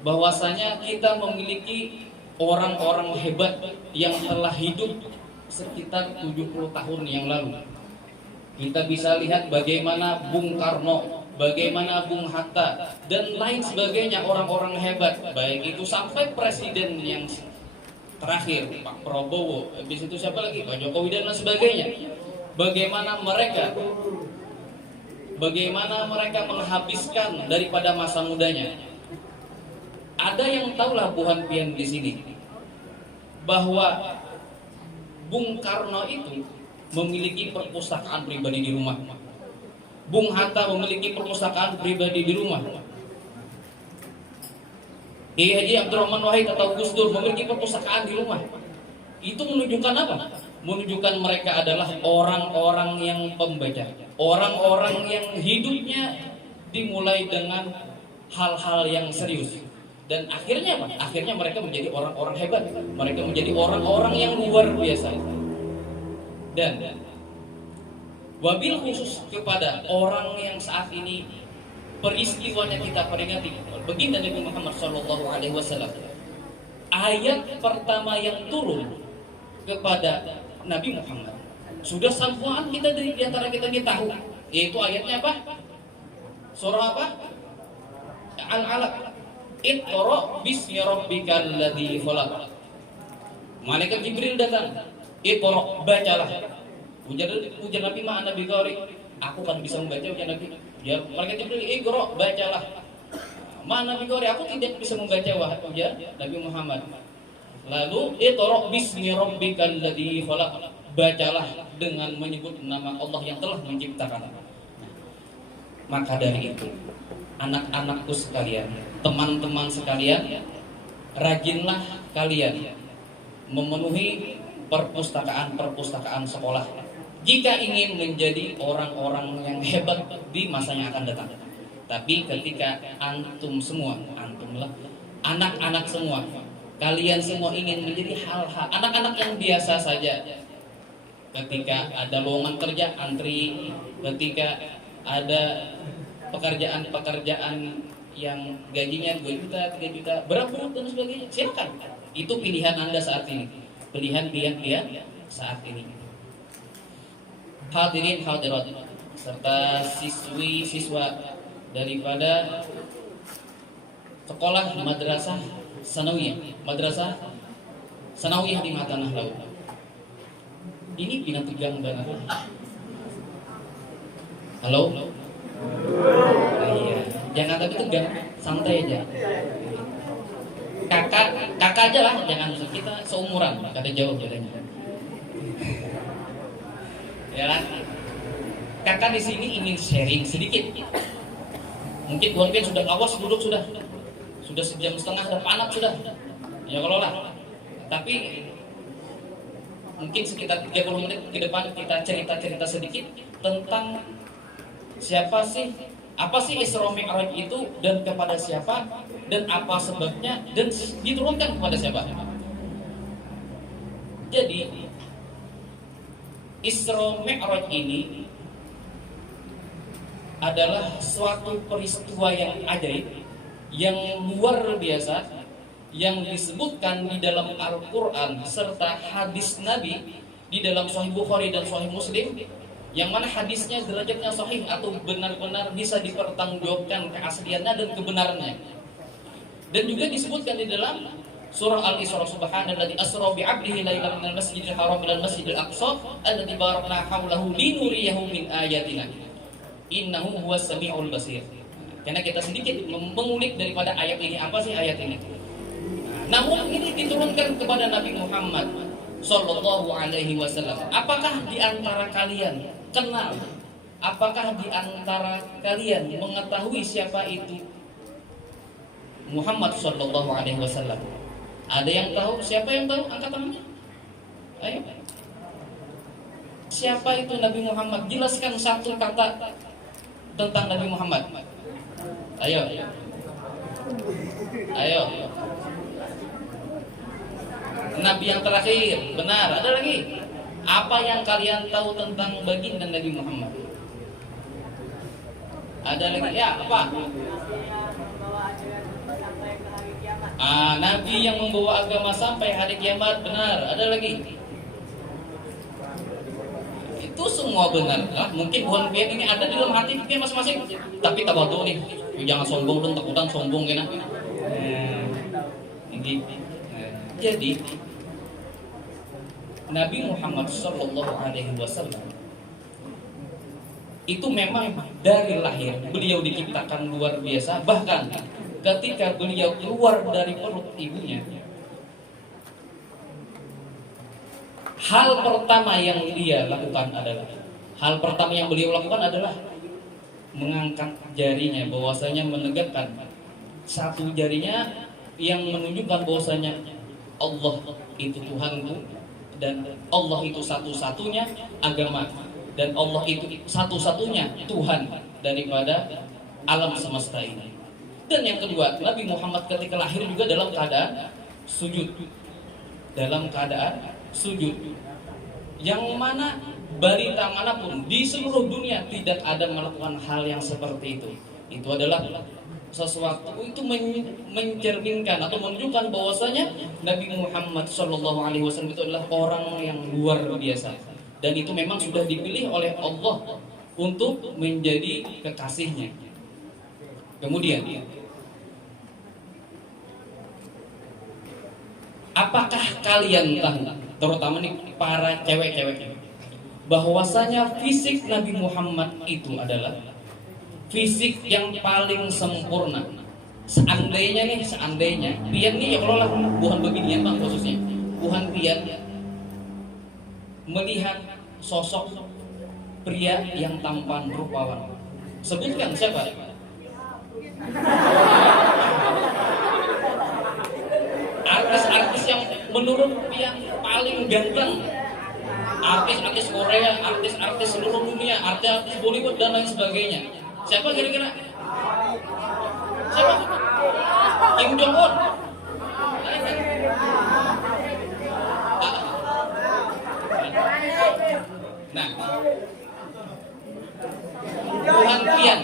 bahwasanya kita memiliki orang-orang hebat yang telah hidup sekitar 70 tahun yang lalu. Kita bisa lihat bagaimana Bung Karno, bagaimana Bung Hatta, dan lain sebagainya, orang-orang hebat, baik itu sampai presiden yang terakhir Pak Prabowo, habis itu siapa lagi, Pak Jokowi dan lain sebagainya. Bagaimana mereka menghabiskan daripada masa mudanya. Ada yang tahulah Buhan Pian di sini bahwa Bung Karno itu memiliki perpustakaan pribadi di rumah. Bung Hatta memiliki perpustakaan pribadi di rumah. Kiai Haji Abdurrahman Wahid atau Gus Dur memiliki perpustakaan di rumah. Itu menunjukkan apa? Menunjukkan mereka adalah orang-orang yang pembaca, orang-orang yang hidupnya dimulai dengan hal-hal yang serius. Dan akhirnya apa? Akhirnya mereka menjadi orang-orang hebat. Mereka menjadi orang-orang yang luar biasa. Dan wabil khusus kepada orang yang saat ini peristiwanya kita peringati, baginda Nabi Muhammad SAW. Ayat pertama yang turun kepada Nabi Muhammad sudah sampuan kita dari antara kita tahu, yaitu ayatnya apa? Surah apa? Al-Alaq. Iqra bismi rabbikal ladzi khalaq. Malaikat Jibril datang. Iqra, bacalah. Ujar Nabi ma Nabi qari. Aku kan bisa membaca ujar Nabi. Ya, malaikat Jibril, Iqra, bacalah. Ma Nabi qari, aku tidak bisa membaca ujar Nabi Muhammad. Lalu Iqra bismi rabbikal ladzi khalaq. Bacalah dengan menyebut nama Allah yang telah menciptakan. Maka dari itu, anak-anakku sekalian, teman-teman sekalian, rajinlah kalian memenuhi perpustakaan-perpustakaan sekolah jika ingin menjadi orang-orang yang hebat di masa yang akan datang. Tapi ketika antum semua, antumlah anak-anak semua, kalian semua ingin menjadi hal-hal anak-anak yang biasa saja, ketika ada lowongan kerja antri, ketika ada pekerjaan yang gajinya 2 juta, 3 juta, berapa dan sebagainya, silakan. Itu pilihan Anda saat ini. Pilihan saat ini. Hadirin hadirat serta siswi siswa daripada sekolah madrasah sanawiyah di Matanah Laut. Ini bina tegang banget. Halo? Iya, jangan tapi tegang, santai aja. Kakak aja lah, jangan kita seumuran, kata jauh bedanya. Ya kan? Kakak di sini ingin sharing sedikit. Mungkin Tuhan sudah awas duduk sudah 1,5 jam udah panas sudah. Ya kalau lah. Tapi mungkin sekitar 30 menit ke depan kita cerita-cerita sedikit tentang apa sih Isra Mi'raj itu, dan kepada siapa, dan apa sebabnya, dan diturunkan kepada siapa. Jadi Isra Mi'raj ini adalah suatu peristiwa yang ajaib, yang luar biasa, yang disebutkan di dalam Al-Quran serta hadis Nabi di dalam Sahih Bukhari dan Sahih Muslim, yang mana hadisnya derajatnya sahih atau benar-benar bisa dipertanggungjawabkan keasliannya dan kebenarannya. Dan juga disebutkan di dalam surah Al-Isra, subhanalladzi asra bi 'abdihi lailan minal masjidil haram ilal masjidil aqsa alladzi barakna haulahu linuriyahu min ayatina innahu huwas samiul basir. Karena kita sedikit mengulik daripada ayat ini, apa sih ayat ini. Namun ini diturunkan kepada Nabi Muhammad sallallahu alaihi wasallam. Apakah di antara kalian kenal? Apakah di antara kalian mengetahui siapa itu Muhammad sallallahu alaihi wasallam? Ada yang tahu? Siapa yang tahu? Angkat tangannya. Ayo. Siapa itu Nabi Muhammad? Jelaskan satu kata tentang Nabi Muhammad. Ayo. Ayo. Nabi yang terakhir, benar. Ada lagi? Apa yang kalian tahu tentang baginda Nabi Muhammad? Ada lagi? Ya, apa? Nabi yang membawa agama sampai hari kiamat, benar. Ada lagi? Itu semua benar. Mungkin bukan ini ada di dalam hati kita masing-masing. Tapi tawadhu nih, jangan sombong dong, takutan sombong kena. Jadi Nabi Muhammad Sallallahu Alaihi Wasallam itu memang dari lahir beliau diciptakan luar biasa. Bahkan ketika beliau keluar dari perut ibunya, hal pertama yang dia lakukan adalah mengangkat jarinya, bahwasanya menegakkan satu jarinya yang menunjukkan bahwasanya Allah itu Tuhanku dan Allah itu satu-satunya agama dan Allah itu satu-satunya Tuhan daripada alam semesta ini. Dan yang kedua, Nabi Muhammad ketika lahir juga dalam keadaan sujud. Dalam keadaan sujud. Yang mana balita manapun di seluruh dunia tidak ada melakukan hal yang seperti itu. Itu adalah sesuatu itu mencerminkan atau menunjukkan bahwasanya Nabi Muhammad SAW itu adalah orang yang luar biasa, dan itu memang sudah dipilih oleh Allah untuk menjadi kekasihnya. Kemudian, apakah kalian tahu, terutama nih para cewek-cewek, bahwasanya fisik Nabi Muhammad itu adalah fisik yang paling sempurna. Seandainya pian nih ya kalau lah bukan beginian bang khususnya, bukan pian melihat sosok pria yang tampan rupawan, sebutkan siapa? Artis-artis yang menurut pian paling ganteng, artis-artis Korea, artis-artis seluruh dunia, artis-artis Bollywood dan lain sebagainya. Siapa kira-kira? Siapa? Kim Jong Un. Nah, Tuhan pian,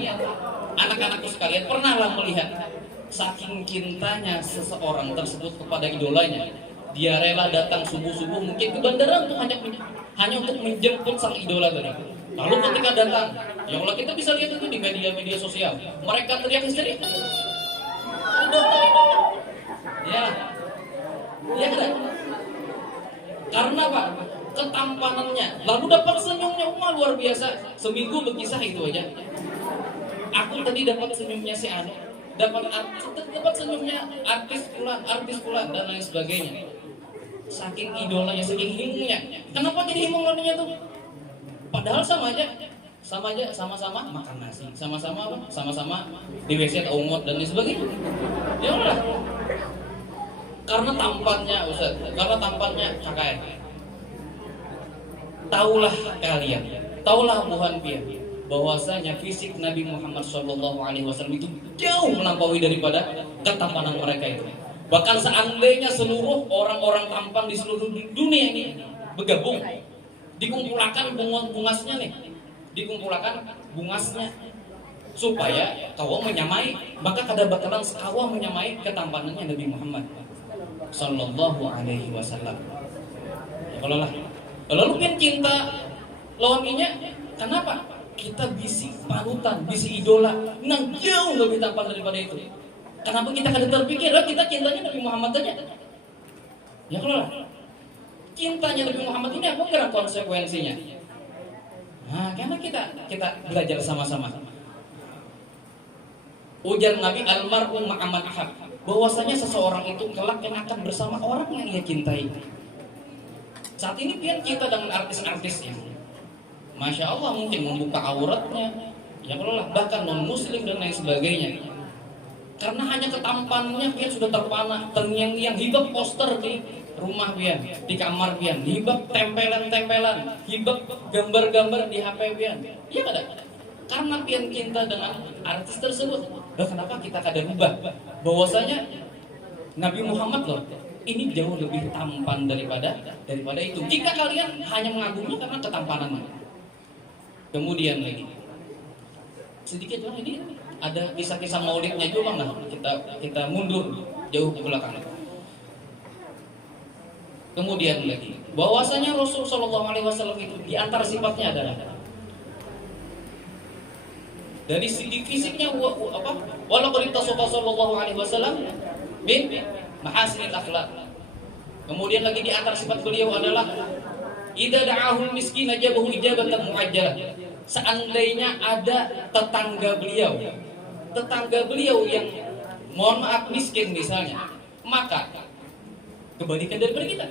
anak-anakku sekalian, pernahlah melihat saking cintanya seseorang tersebut kepada idolanya, dia rela datang subuh-subuh mungkin ke bandara untuk hanya untuk menjemput sang idola tadi. Lalu ketika datang, ya Allah, kita bisa lihat itu di media-media sosial, mereka teriak histeris. Ya kan? Karena apa? Ketampanannya. Lalu dapat senyumnya, luar biasa. Seminggu berkisah itu aja. Aku tadi dapat senyumnya si Anu, dapat senyumnya artis pulan dan lain sebagainya. Saking idolanya, saking himungnya. Kenapa jadi himung lawannya tuh? Padahal sama aja, sama-sama makan nasi, sama-sama di WC atau umut dan lain sebagainya. Ya udah. Karena tampannya Ustaz, karena tampannya KKN. Taulah kalian, taulah buhan pian, bahwasanya fisik Nabi Muhammad SAW itu jauh melampaui daripada ketampanan mereka itu. Bahkan seandainya seluruh orang-orang tampan di seluruh dunia ini bergabung, dikumpulkan bungasnya supaya kau menyamai, maka bakalan sekawa menyamai ketampanannya Nabi Muhammad Sallallahu Alaihi Wasallam. Ya kalau lah, lalu kan cinta lawannya Kenapa? Kita bisi panutan, bisi idola, nang jauh lebih tampan daripada itu. Kenapa kita kada terpikir? Kita cintanya Nabi Muhammad aja. Ya kalau cintanya Nabi Muhammad ini apa enggak konsekuensinya? Nah, karena kita belajar sama-sama. Ujar Nabi almarhum ma'aman ahad, bahwasanya seseorang itu kelak yang akan bersama orang yang ia cintai. Saat ini pian kita dengan artis-artisnya, Masya Allah mungkin membuka auratnya, ya kalau lah bahkan non muslim dan lain sebagainya. Karena hanya ketampanannya pian sudah terpana, terngiang-ngiang, hibak poster di rumah pian, di kamar pian, hibak tempelan-tempelan, hibak gambar-gambar di HP pian. Iya kada? Karena pian cinta dengan artis tersebut. Loh, kenapa kita kada rubah? Bahwasanya Nabi Muhammad loh, ini jauh lebih tampan daripada itu. Jika kalian hanya mengagumi karena ketampanannya. Kemudian lagi sedikit bang, ini ada kisah-kisah maulidnya juga bang. Nah, kita mundur jauh ke belakang. Kemudian lagi bahwasanya Rasul Shallallahu Alaihi Wasallam itu di antara sifatnya adalah dari segi fisiknya walau berita Sallallahu Alaihi Wasallam bin mahasinil akhlak. Kemudian lagi di antara sifat beliau adalah idza da'ahul miskin ajabahu ijabatan muajjalah. Seandainya ada tetangga beliau yang mohon maaf miskin misalnya, maka kebalikan daripada kita.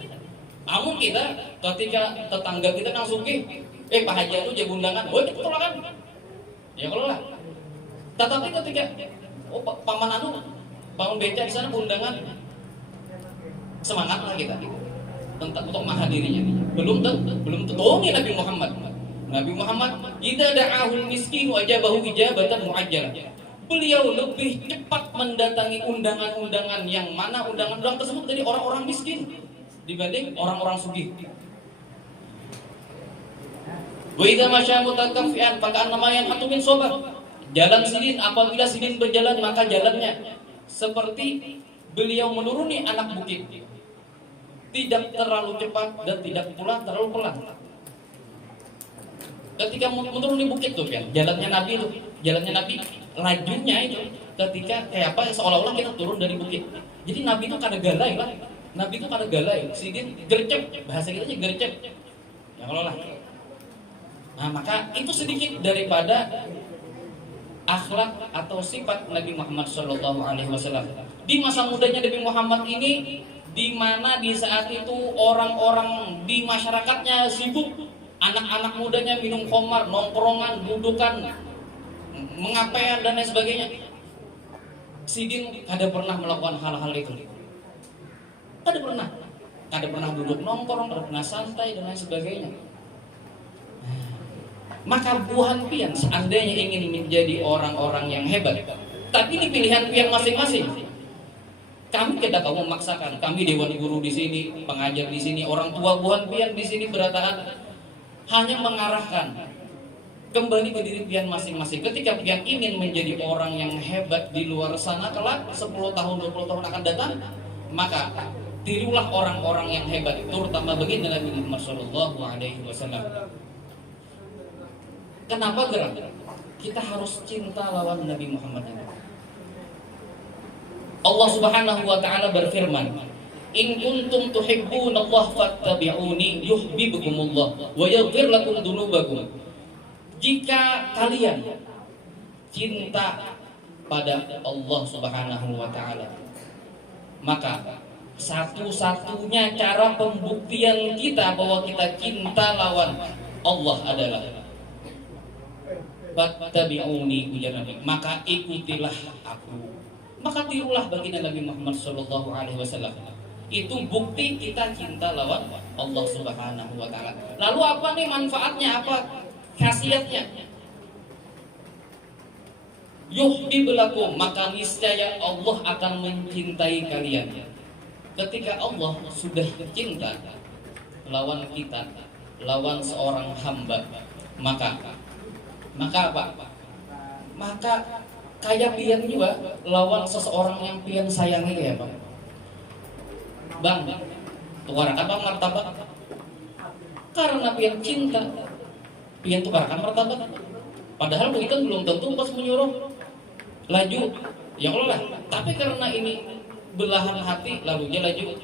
Namun kita ketika tetangga kita langsung Pak Haji itu jago undangan, kita tolakan. Ya kalau lah. Tetapi ketika paman beca di sana undangan, semangatlah kita untuk menghadirinya. Belum tentu Nabi Muhammad. Nabi Muhammad idza da'ahul miskinu ajabahu ijabatan muajjalah. Beliau lebih cepat mendatangi undangan-undangan yang mana undangan-undangan tersebut dari orang-orang miskin dibanding orang-orang sugih. Wa idza masya mutakaffian faka'an namayan hatu min sobar. Jalan sidin, apabila sidin berjalan maka jalannya seperti beliau menuruni anak bukit. Tidak terlalu cepat dan tidak pula terlalu pelan. Ketika menuruni bukit tuh kan, jalannya Nabi lajunya itu ketika kayak apa seolah-olah kita turun dari bukit. Jadi Nabi itu kada galai lah. Nabi itu kada galai, sidin gercep, bahasa kita aja gercep. Ya kalau lah. Nah, maka itu sedikit daripada akhlak atau sifat Nabi Muhammad Shallallahu Alaihi Wasallam. Di masa mudanya Nabi Muhammad ini, di mana di saat itu orang-orang di masyarakatnya sibuk, anak-anak mudanya minum khamar, nongkrongan, dudukan, mengapean dan lain sebagainya. Sidin kada pernah melakukan hal-hal itu. Kada pernah duduk nongkrong, kada pernah santai dan lain sebagainya. Maka buhan pian seandainya ingin menjadi orang-orang yang hebat, tapi ini pilihan pian masing-masing. Kami tidak mau memaksakan. Kami dewan guru di sini, pengajar di sini, orang tua buhan pian di sini berataan hanya mengarahkan kembali ke diri pian masing-masing. Ketika pian ingin menjadi orang yang hebat di luar sana kelak 10 tahun 20 tahun akan datang, maka tirulah orang-orang yang hebat, terutama baginda Nabi Muhammad Shallallahu Alaihi Wasallam. Kenapa gerak? Kita harus cinta lawan Nabi Muhammad ini. Allah Subhanahu wa taala berfirman, "In kuntum tuhibbunallaha fattabi'uni yuhibbukumullah wa yaghfir lakum dzunubakum." Jika kalian cinta pada Allah Subhanahu wa taala, maka satu-satunya cara pembuktian kita bahwa kita cinta lawan Allah adalah fattabi'uni, ujar Nabi, maka ikutilah aku, maka tirulah baginda Nabi Muhammad Shallallahu Alaihi Wasallam. Itu bukti kita cinta lawan Allah Subhanahu Wa Taala. Lalu apa nih manfaatnya, apa khasiatnya? Yuhibbukum, maka niscaya Allah akan mencintai kalian. Ketika Allah sudah cinta lawan kita, lawan seorang hamba, maka apa? Maka kayak pian juga lawan seseorang yang pian sayangi ya Bang. Bang, tuaran apa martabat? Karena pian cinta. pian tukarkan martabak. Padahal itu belum tentu pas menyuruh laju. Ya kalau lah. Tapi karena ini belahan hati, lalu dia laju.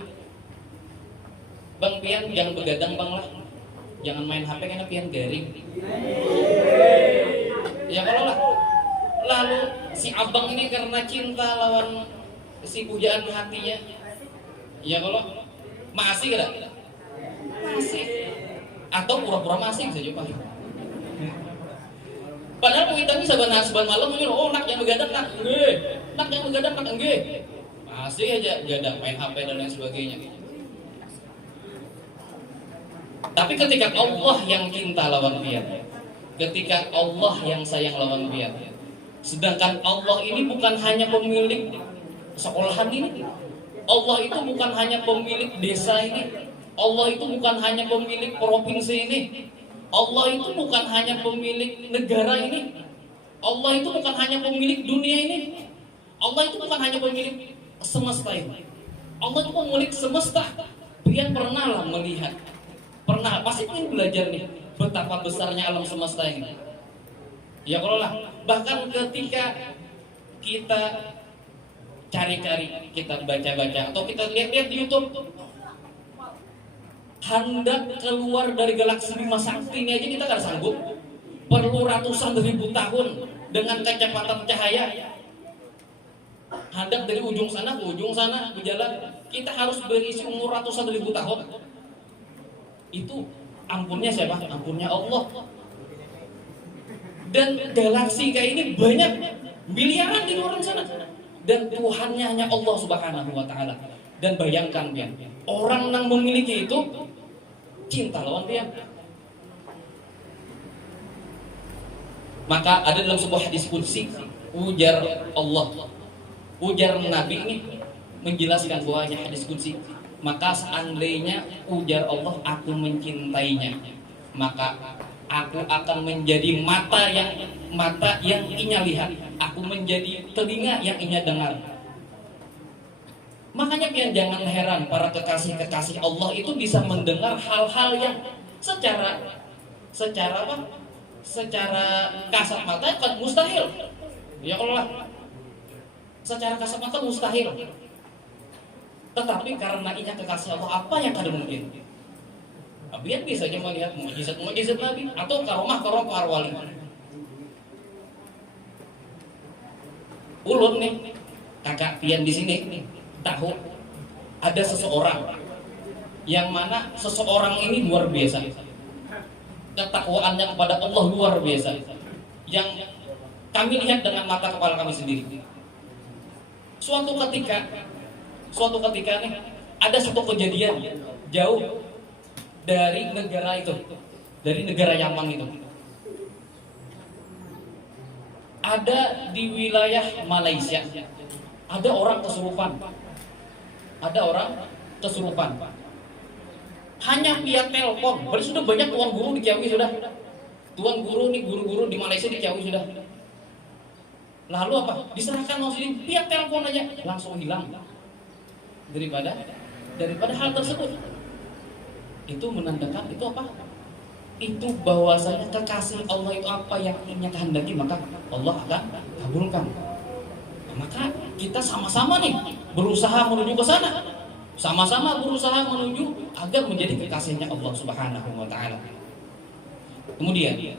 Bang pian jangan begadang bang lah. Jangan main HP karena pian garing. Ya kalau lah. Lalu si abang ini karena cinta lawan si pujaan hatinya. Ya kalau masih gak? Masih. Atau pura-pura masih bisa juga. Padahal kita bisa seban malam menyuruh, oh nak yang begadang nak, enggak. Nak yang begadang nak, enggak. Masih aja gadang main HP dan lain sebagainya. Tapi ketika Allah yang cinta lawan pian, ketika Allah yang sayang lawan pian, sedangkan Allah ini bukan hanya pemilik sekolahan ini, Allah itu bukan hanya pemilik desa ini, Allah itu bukan hanya pemilik provinsi ini, Allah itu bukan hanya pemilik negara ini, Allah itu bukan hanya pemilik dunia ini, Allah itu bukan hanya pemilik semesta ini, Allah itu pemilik semesta. Pian pernah lah melihat, pernah pasti ingin belajar nih betapa besarnya alam semesta ini. Ya kalau lah, bahkan ketika kita cari-cari, kita baca-baca atau kita lihat-lihat di YouTube, hendak keluar dari galaksi Bima Sakti ini aja kita gak sanggup. Perlu ratusan ribu tahun dengan kecepatan cahaya. Hendak dari ujung sana ke ujung sana berjalan, kita harus berisi umur ratusan ribu tahun. Itu ampunnya siapa? Ampunnya Allah. Dan galaksi kayak ini banyak, miliaran di luar sana. Dan Tuhannya hanya Allah Subhanahu wa Ta'ala. Dan bayangkan ya, orang yang memiliki itu cinta lawan dia. Maka ada dalam sebuah hadis qudsi, ujar Allah, ujar Nabi ini menjelaskan bahwanya hadis qudsi, maka seandainya ujar Allah aku mencintainya, maka aku akan menjadi mata yang inya lihat, aku menjadi telinga yang inya dengar. Makanya pian jangan heran para kekasih-kekasih Allah itu bisa mendengar hal-hal yang secara apa? Secara kasat mata kan mustahil. Ya kalau lah, secara kasat mata mustahil. Tetapi karena inya kekasih Allah, apa yang kada mungkin? Pian bisa aja melihat mukjizat Nabi atau karomah para wali. Ulun nih, kakak pian di sini nih, tahu ada seseorang yang mana seseorang ini luar biasa, ketakwaannya kepada Allah luar biasa, yang kami lihat dengan mata kepala kami sendiri. Suatu ketika nih ada satu kejadian jauh dari negara itu, dari negara Yaman itu. Ada di wilayah Malaysia, ada orang kesurupan. Hanya via telepon. Berarti sudah banyak tuan guru di Ciawi sudah. Tuan guru nih, guru-guru di Malaysia di Ciawi sudah. Lalu apa? Diserahkan muslim via telepon aja, langsung hilang. Daripada hal tersebut. Itu menandakan itu apa? Itu bahwasanya kekasih Allah itu apa yang ingin kehendaki, maka Allah akan kabulkan. Maka kita sama-sama nih berusaha menuju ke sana, sama-sama berusaha menuju agar menjadi kekasihnya Allah Subhanahu wa Ta'ala. Kemudian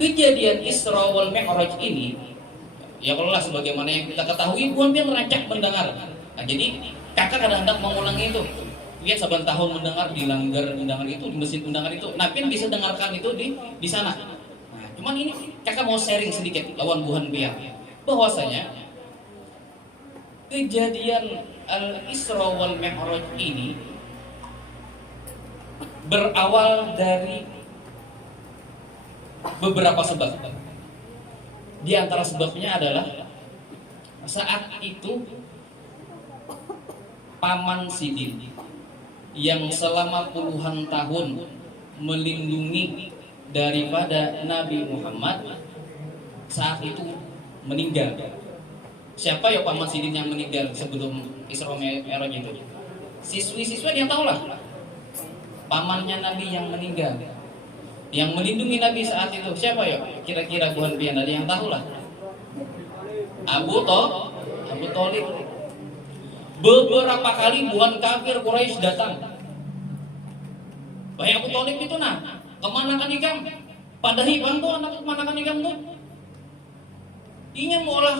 kejadian Isra wal Mi'raj ini, ya kalau lah sebagaimana yang kita ketahui, Tuhan dia merancak mendengar. Nah, jadi kakak kadang-kadang mengulangi itu. Dia saban tahun mendengar di langgar mendengar itu, di mesin mendengar itu. Nah, pian bisa dengarkan itu di sana. Nah, cuman ini kakak mau sharing sedikit lawan Buhan Biar bahwasanya kejadian Al-Isra wal Mi'raj ini berawal dari beberapa sebab. Di antara sebabnya adalah saat itu Paman Sidin yang selama puluhan tahun melindungi daripada Nabi Muhammad saat itu meninggal. Siapa ya Paman Sidin yang meninggal sebelum Isra Mi'raj itu? Siswi-siswi dia tahu lah. pamannya Nabi yang meninggal. Yang melindungi Nabi saat itu siapa ya? Kira-kira buhan pian ada yang tahu lah. Abu Thalib. Beberapa kali buhan kafir Quraisy datang. Baik Abu Thalib itu kemana kan ikam? Pada hibang tuh anak kemana kan ikam tuh? Ingin mau olah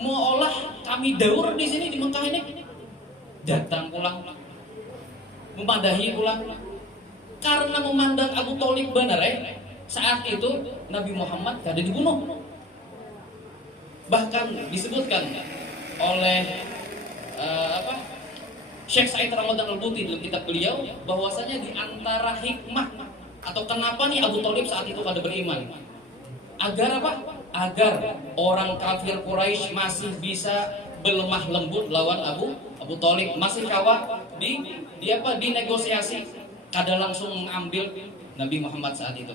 mau olah kami daur di sini di Mekah ini. Datang pulang, memadahi pulang. Karena memandang Abu Thalib benar saat itu Nabi Muhammad kada dibunuh. Bahkan disebutkan oleh Syekh Said Ramadan Al-Buti dalam kitab beliau bahwasanya di antara hikmah atau kenapa nih Abu Thalib saat itu kada beriman, agar apa? Agar orang kafir Quraisy masih bisa berlemah lembut lawan Abu Thalib, masih kawa di negosiasi, kada langsung mengambil Nabi Muhammad saat itu.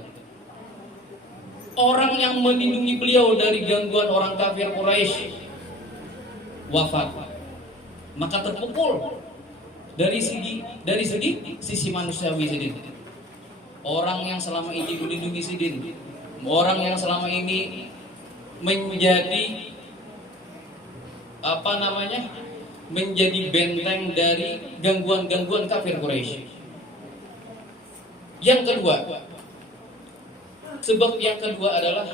Orang yang melindungi beliau dari gangguan orang kafir Quraisy wafat, maka terpukul dari segi sisi manusiawi sidin. Orang yang selama ini dilindungi sidin, orang yang selama ini menjadi menjadi benteng dari gangguan-gangguan kafir Quraisy. Yang kedua, sebab yang kedua adalah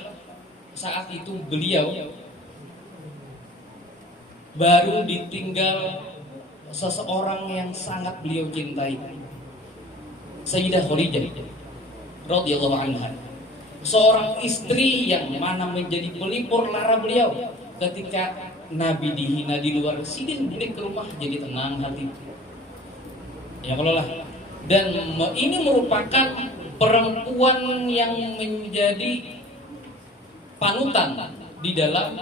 saat itu beliau baru ditinggal seseorang yang sangat beliau cintai, Sayyidah Khadijah radhiyallahu anha. Seorang istri yang mana menjadi pelipur lara beliau ketika Nabi dihina di luar, sidin balik ke rumah jadi tenang hati. Ya kalau lah. Dan ini merupakan perempuan yang menjadi panutan di dalam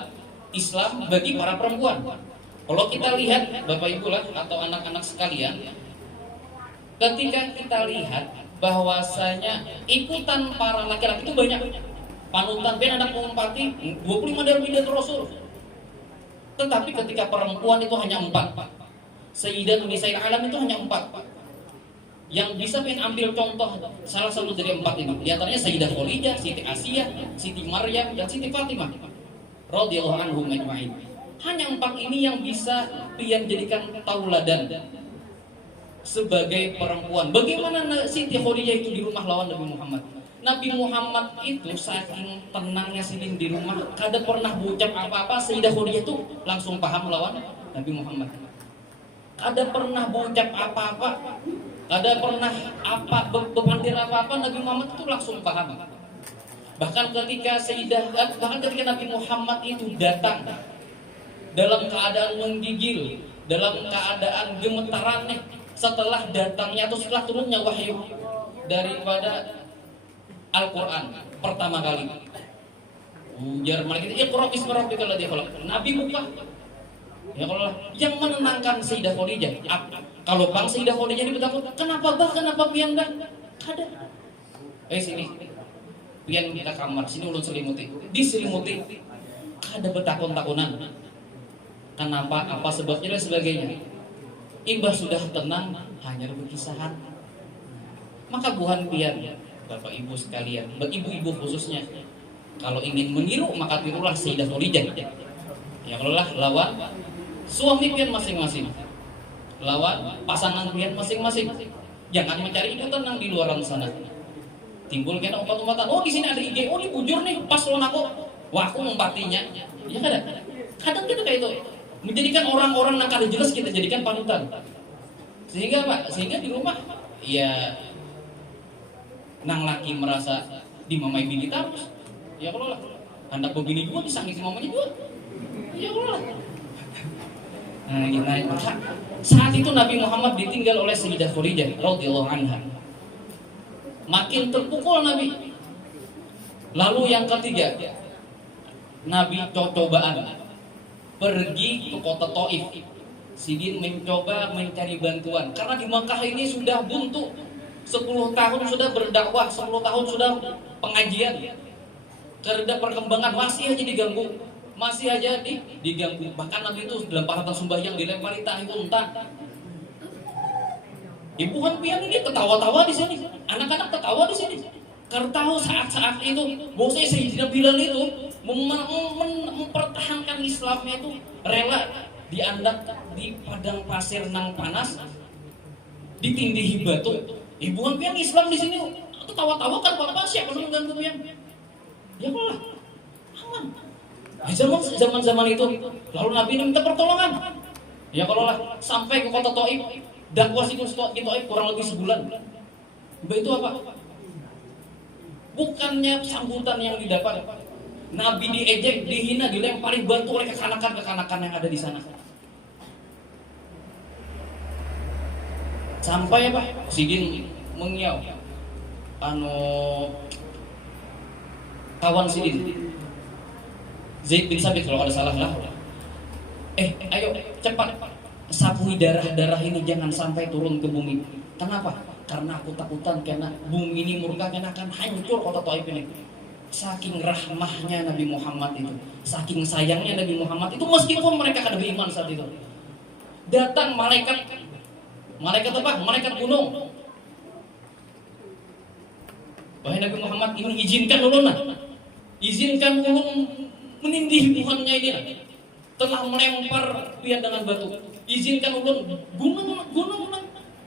Islam bagi para perempuan. Kalau kita lihat Bapak Ibu lah atau anak-anak sekalian, ketika kita lihat bahwasanya ikutan para laki-laki itu banyak. Panutan ben anak mengumpati 25 dari pidato Rasul. Tetapi ketika perempuan itu hanya 4. Sayyidah Nisa'il Alam itu hanya 4. Yang bisa pengen ambil contoh salah satu dari 4 ini. Di antaranya Sayyidah Khadijah, Siti Asiyah, Siti Maryam, dan Siti Fatimah radhiyallahu anhum ajma'in. Hanya 4 ini yang bisa pian jadikan tauladan sebagai perempuan. Bagaimana Siti Khadijah itu di rumah lawan Nabi Muhammad? Nabi Muhammad itu saking tenangnya sidin di rumah, kada pernah berucap apa-apa. Sayyidah Khadijah itu langsung paham lawan Nabi Muhammad. Kada pernah berucap apa-apa, kada pernah berpandir apa-apa, Nabi Muhammad itu langsung paham. Bahkan ketika ketika Nabi Muhammad itu datang dalam keadaan menggigil, dalam keadaan gemetaran nih, setelah datangnya atau setelah turunnya wahyu daripada Al-Quran pertama kali. Ujar malaikat, "Iqra bismi rabbikal ladzi khalaq." Nabi buka. Ya Allah, yang menenangkan Sayyidah Khadijah. Kalau bang Sayyidah Khadijah ini bertakut, kenapa pian bang? Kada. Sini. Pian kita kamar, sini ulun selimuti. Diselimuti. Kada bertakun-takunan. Kenapa? Apa sebabnya dan sebagainya. Imbah sudah tenang, hanya berkisahan. Maka buhan pian, Bapak Ibu sekalian, ibu-ibu khususnya, kalau ingin meniru maka tirulah Sayyidah Khadijah. Ya kalau lah lawan suami pian masing-masing, lawan pasangan pian masing-masing. Jangan mencari ikutan yang di luar sana. Timbul kena umpat-umpatan. Oh di sini ada IG, oh ini bujur nih, pas lawan aku, wah aku mempatinya. Ya kadang kita kayak itu, menjadikan orang-orang yang kada jelas kita jadikan panutan. Sehingga apa? Sehingga di rumah, ya nang laki merasa dimamai bini terus. Ya kalau lah, anak begini juga disangis mamanya juga. Ya kalau lah. Nah, gimana? Maka saat itu Nabi Muhammad ditinggal oleh Sayyidah Khadijah radhiyallahu anha. Makin terpukul Nabi. Lalu yang ketiga, Nabi cobaan pergi ke kota Taif. Sidin mencoba mencari bantuan karena di Makkah ini sudah buntu. 10 tahun sudah berdakwah, 10 tahun sudah pengajian. Karena perkembangan masih aja diganggu, masih aja diganggu. Bahkan Nabi itu dalam paratan sembahyang dilempari tahi unta. Ibu kan pian ini ketawa-tawa di sini, anak-anak ketawa di sini. Karena tahu saat-saat itu, bahwasanya Sayyidina Bilal itu mempertahankan Islamnya itu rela diandak di padang pasir nang panas, ditindihi batu. Ibu kan pian Islam di sini, ketawa-tawa kan bapak siapa yang mengganggu pian? Ya Allah, aman. Di zaman itu, lalu Nabi minta pertolongan. Ya kalau lah sampai ke kota Taif, dakwah di Taif kurang lebih sebulan. Itu apa? Bukannya sambutan yang didapat, Nabi diejek, dihina, dilempari batu oleh kekanakan yang ada di sana. Sampai apa? Sidin mengiau, kawan Sidin, Zaid bin Sabit kalau ada salah lah. Ayo cepat sapuhi darah ini, jangan sampai turun ke bumi. Kenapa? Karena aku takutan karena bumi ini murka, karena akan hancur kota Taif ini. Saking rahmahnya Nabi Muhammad itu, saking sayangnya Nabi Muhammad itu, meskipun mereka kada beriman saat itu. Datang malaikat apa? Malaikat gunung. Wahai Nabi Muhammad, ini izinkan ulun menindih Tuhannya ini. Telah melempar dia dengan batu. Izinkan ulun gunung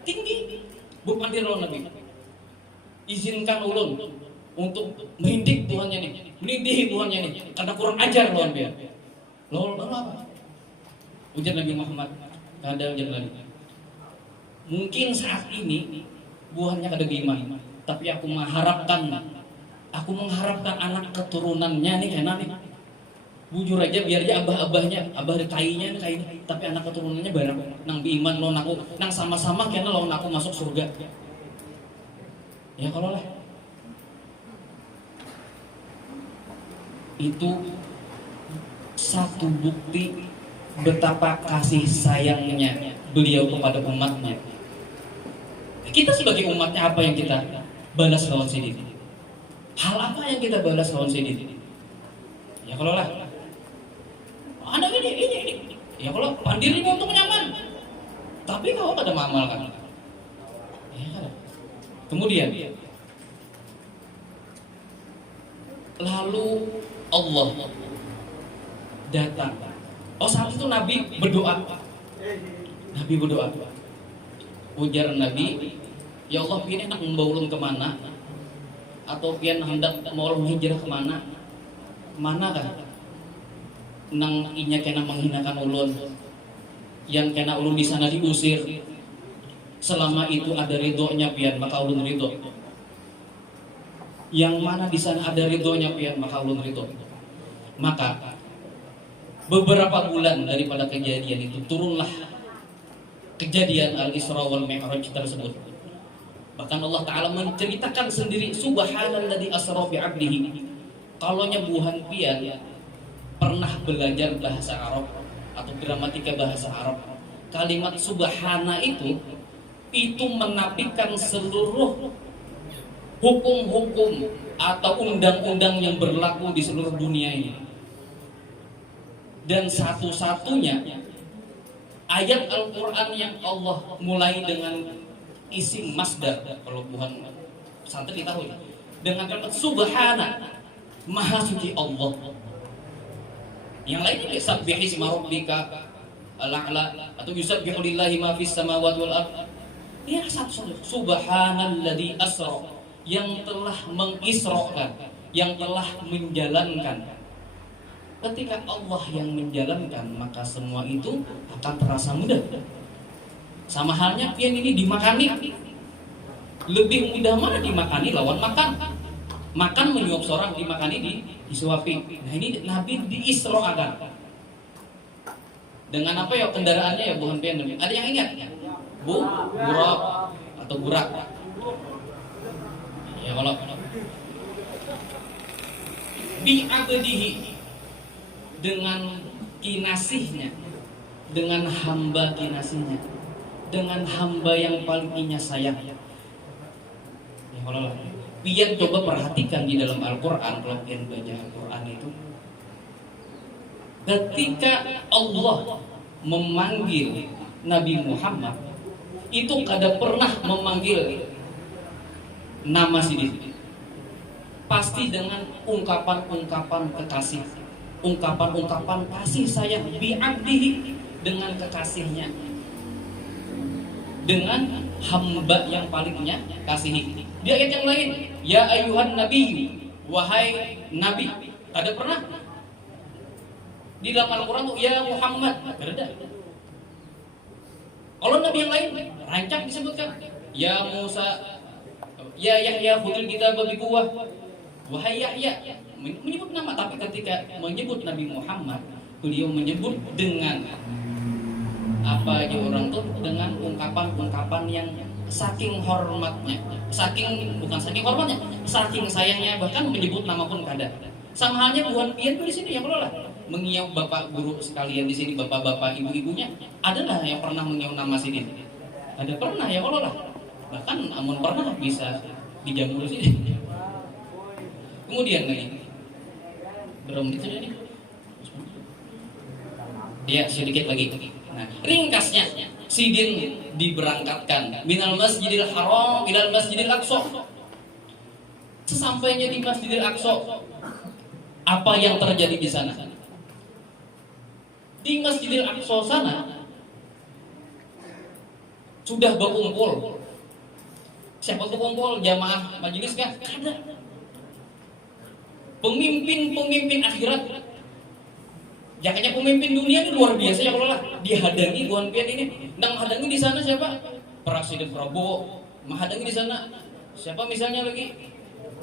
tinggi. Bupandir lawan Nabi. Izinkan ulun untuk menindih Tuhannya ini, menindih Tuhannya ini, karena kurang ajar lawan dia. Lalu apa? Ujar Nabi Muhammad, ada ujar Nabi. Mungkin saat ini buahnya kada beriman, tapi aku mengharapkan anak keturunannya nih enak nih. Bujur aja biar aja abah kainya kain, tapi anak keturunannya bareng nang beriman lawan aku, nang sama-sama kena lawan aku masuk surga. Ya kalau lah itu satu bukti betapa kasih sayangnya beliau kepada umatnya. Kita sebagai umatnya apa yang kita balas lawan Sidin? Hal apa yang kita balas lawan Sidin? Ya kalau lah anak ini ya kalau pandir ini untuk nyaman, tapi kau pada mengamalkan. Ya. Kemudian lalu Allah datang. Saat itu Nabi berdoa. Ujar Nabi, ya Allah, pian enak membawa ulun kemana? Atau pian hendak mau hijrah kemana? Manakah nang inya kena menghinakan ulun, yang kena ulun di sana diusir? Selama itu ada ridhonya pian, maka ulun ridho. Yang mana di sana ada ridhonya pian, maka ulun ridho. Maka beberapa bulan daripada kejadian itu turunlah kejadian Al-Isra wal Mi'raj tersebut. Bahkan Allah Ta'ala menceritakan sendiri, subhanalladzi asra bi 'abdihi. Kalaunya buhan pian pernah belajar bahasa Arab atau gramatika bahasa Arab, kalimat subhana itu menafikan seluruh hukum-hukum atau undang-undang yang berlaku di seluruh dunia ini. Dan satu-satunya ayat Al-Quran yang Allah mulai dengan isim masdar, kalau bukan santri tahu ya, dengan kalimat subhana, maha suci Allah. Yang lain ini sabbihi isma rabbika al-a'la atau yusabbihu lillahi ma fis samawati wal ardh. Ya, satu subhanalladzi asra, yang telah mengisrokan, yang telah menjalankan. Ketika Allah yang menjalankan, maka semua itu akan terasa mudah. Sama halnya pian ini dimakani. Lebih mudah mana dimakani lawan makan? Makan menyuap seorang, dimakani disuapi. Nah ini Nabi diisro'akan. Dengan apa ya kendaraannya ya bukan pian Nabi? Ada yang ingat? Burak atau burak. Ya kalau bi'abdihi, dengan kinasihnya, dengan hamba kinasihnya, dengan hamba yang paling inya sayang. Ya kalau pian coba perhatikan di dalam Al-Quran, kalau pian baca Al-Quran itu, ketika Allah memanggil Nabi Muhammad, itu kada pernah memanggil nama Sidin. Pasti dengan ungkapan-ungkapan kekasih, ungkapan-ungkapan kasih sayang bi'abdihi, dengan kekasihnya, dengan hamba yang palingnya kasihi. Di ayat yang lain, ya ayuhan nabi, wahai nabi. Ada pernah di dalam Al-Quran tuh ya Muhammad, ada. Kalau nabi yang lain rancak disebutkan ya Musa, ya Yahya khudil kitab bi quwwah, wahai Yahya, menyebut nama. Tapi ketika menyebut Nabi Muhammad, beliau menyebut dengan apa aja orang tuh, dengan ungkapan-ungkapan yang saking hormatnya, bukan saking hormatnya, saking sayangnya, bahkan menyebut nama pun kada. Sama halnya bukan pian di sini ya, kalau lah mengiau bapak guru sekalian di sini, bapak-bapak ibu-ibunya, adalah yang pernah mengiau nama sini. Ada pernah ya kalau lah, bahkan amun pernah bisa dijamu di sini. Kemudian lagi berapa menit sudah nih? Ya sedikit lagi. Nah, ringkasnya, Sidin diberangkatkan minal masjidil haram ilal masjidil aqsa. Sesampainya di Masjidil Aqsa, apa yang terjadi di sana? Di Masjidil Aqsa sana sudah berkumpul. Siapa berkumpul? Jamaah majelis kah? Ada. Pemimpin akhirat. Jangannya pemimpin dunia ini luar biasa ya kalau lah dihadangi Tuhan pian ini. Nang hadangi di sana siapa? Presiden Prabowo. Menghadangi di sana siapa misalnya lagi?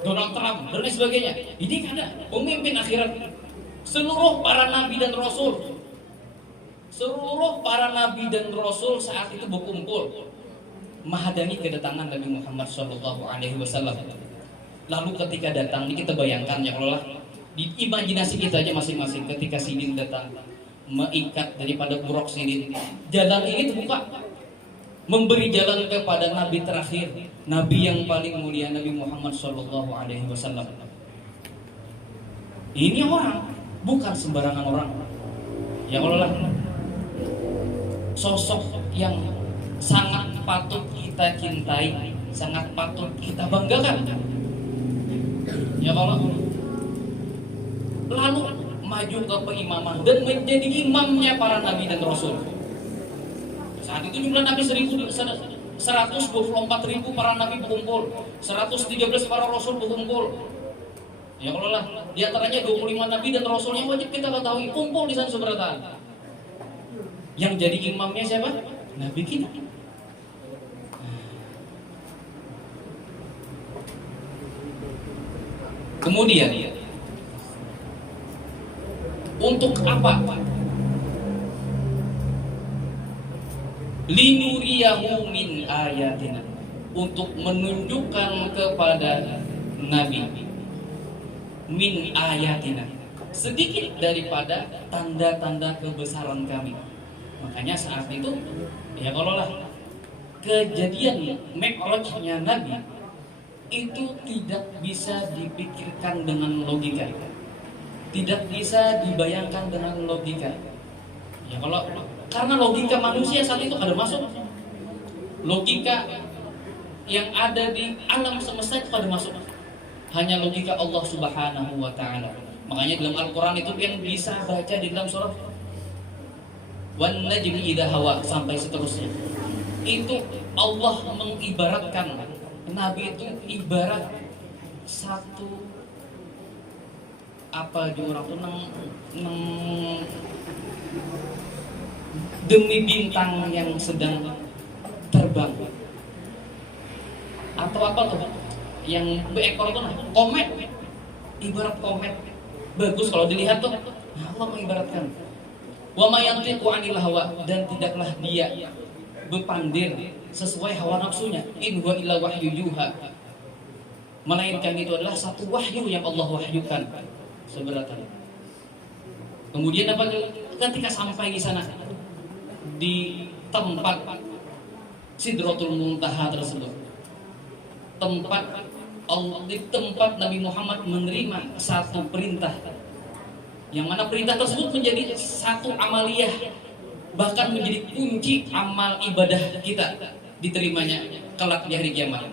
Donald Trump dan lain sebagainya. Ini ada pemimpin akhirat. Seluruh para nabi dan rasul. Seluruh para nabi dan rasul saat itu berkumpul menghadangi kedatangan Nabi Muhammad SAW. Lalu ketika datang, ini kita bayangkan ya kalau lah di imajinasi kita aja masing-masing, ketika Sidin datang mengikat daripada buruk Sidin, jalan ini terbuka, memberi jalan kepada Nabi terakhir, Nabi yang paling mulia, Nabi Muhammad SAW. Ini orang, bukan sembarangan orang. Ya Allah lah, sosok yang sangat patut kita cintai, sangat patut kita banggakan. Ya Allah. Lalu maju ke pengimaman dan menjadi imamnya para nabi dan rasul. Saat itu jumlah nabi 124.000 para nabi berkumpul, 113 para rasul berkumpul. Ya Allah lah, di antaranya 25 nabi dan rasul yang wajib kita ketahui kumpul di sana seberata. Yang jadi imamnya siapa? Nabi kita. Kemudian untuk apa? Linuriyahu min ayatina, untuk menunjukkan kepada Nabi min ayatina, sedikit daripada tanda-tanda kebesaran kami. Makanya saat itu ya kalau lah kejadian Mi'rajnya Nabi itu tidak bisa dipikirkan dengan logika, tidak bisa dibayangkan dengan logika. Ya kalau karena logika manusia saat itu ada masuk, logika yang ada di alam semesta itu ada masuk, hanya logika Allah Subhanahu wa Ta'ala. Makanya dalam Al-Quran itu yang bisa baca di dalam surah wan najmi idza hawa sampai seterusnya, itu Allah mengibaratkan Nabi itu ibarat satu apa di orang tuh neng demi bintang yang sedang terbang, atau apa tuh yang beekor tuh, komet, ibarat komet. Bagus kalau dilihat tuh. Nah, Allah mengibaratkan wa ma yantiqu 'anil hawa, dan tidaklah dia berpandir sesuai hawa nafsunya, in huwa illa wahyu yuha, melainkan itu adalah satu wahyu yang Allah wahyukan seberatan. Kemudian apa ketika sampai di sana di tempat Sidratul Muntaha tersebut, di tempat Nabi Muhammad menerima satu perintah, yang mana perintah tersebut menjadi satu amaliyah, bahkan menjadi kunci amal ibadah kita. diterimanya kelak di hari kiamat.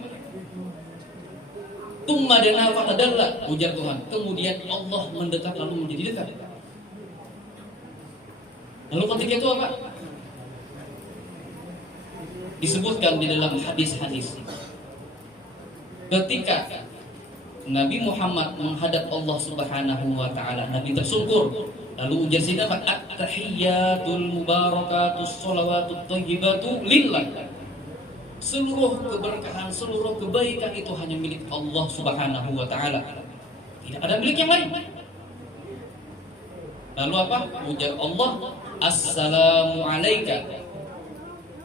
Tumma dana fatadalla, ujar Tuhan. Kemudian Allah mendekat lalu menjadi dekat. Lalu ketika itu apa? Disebutkan di dalam hadis-hadis. Ketika Nabi Muhammad menghadap Allah Subhanahu wa taala, Nabi tersungkur. Lalu ujar sini apa? At-tahiyyatul mubarakatus shalawatut thayyibatu lillah. Seluruh keberkahan, seluruh kebaikan itu hanya milik Allah Subhanahu wa taala. Tidak ada milik yang lain. Lalu apa? Ujar Allah, Assalamu alayka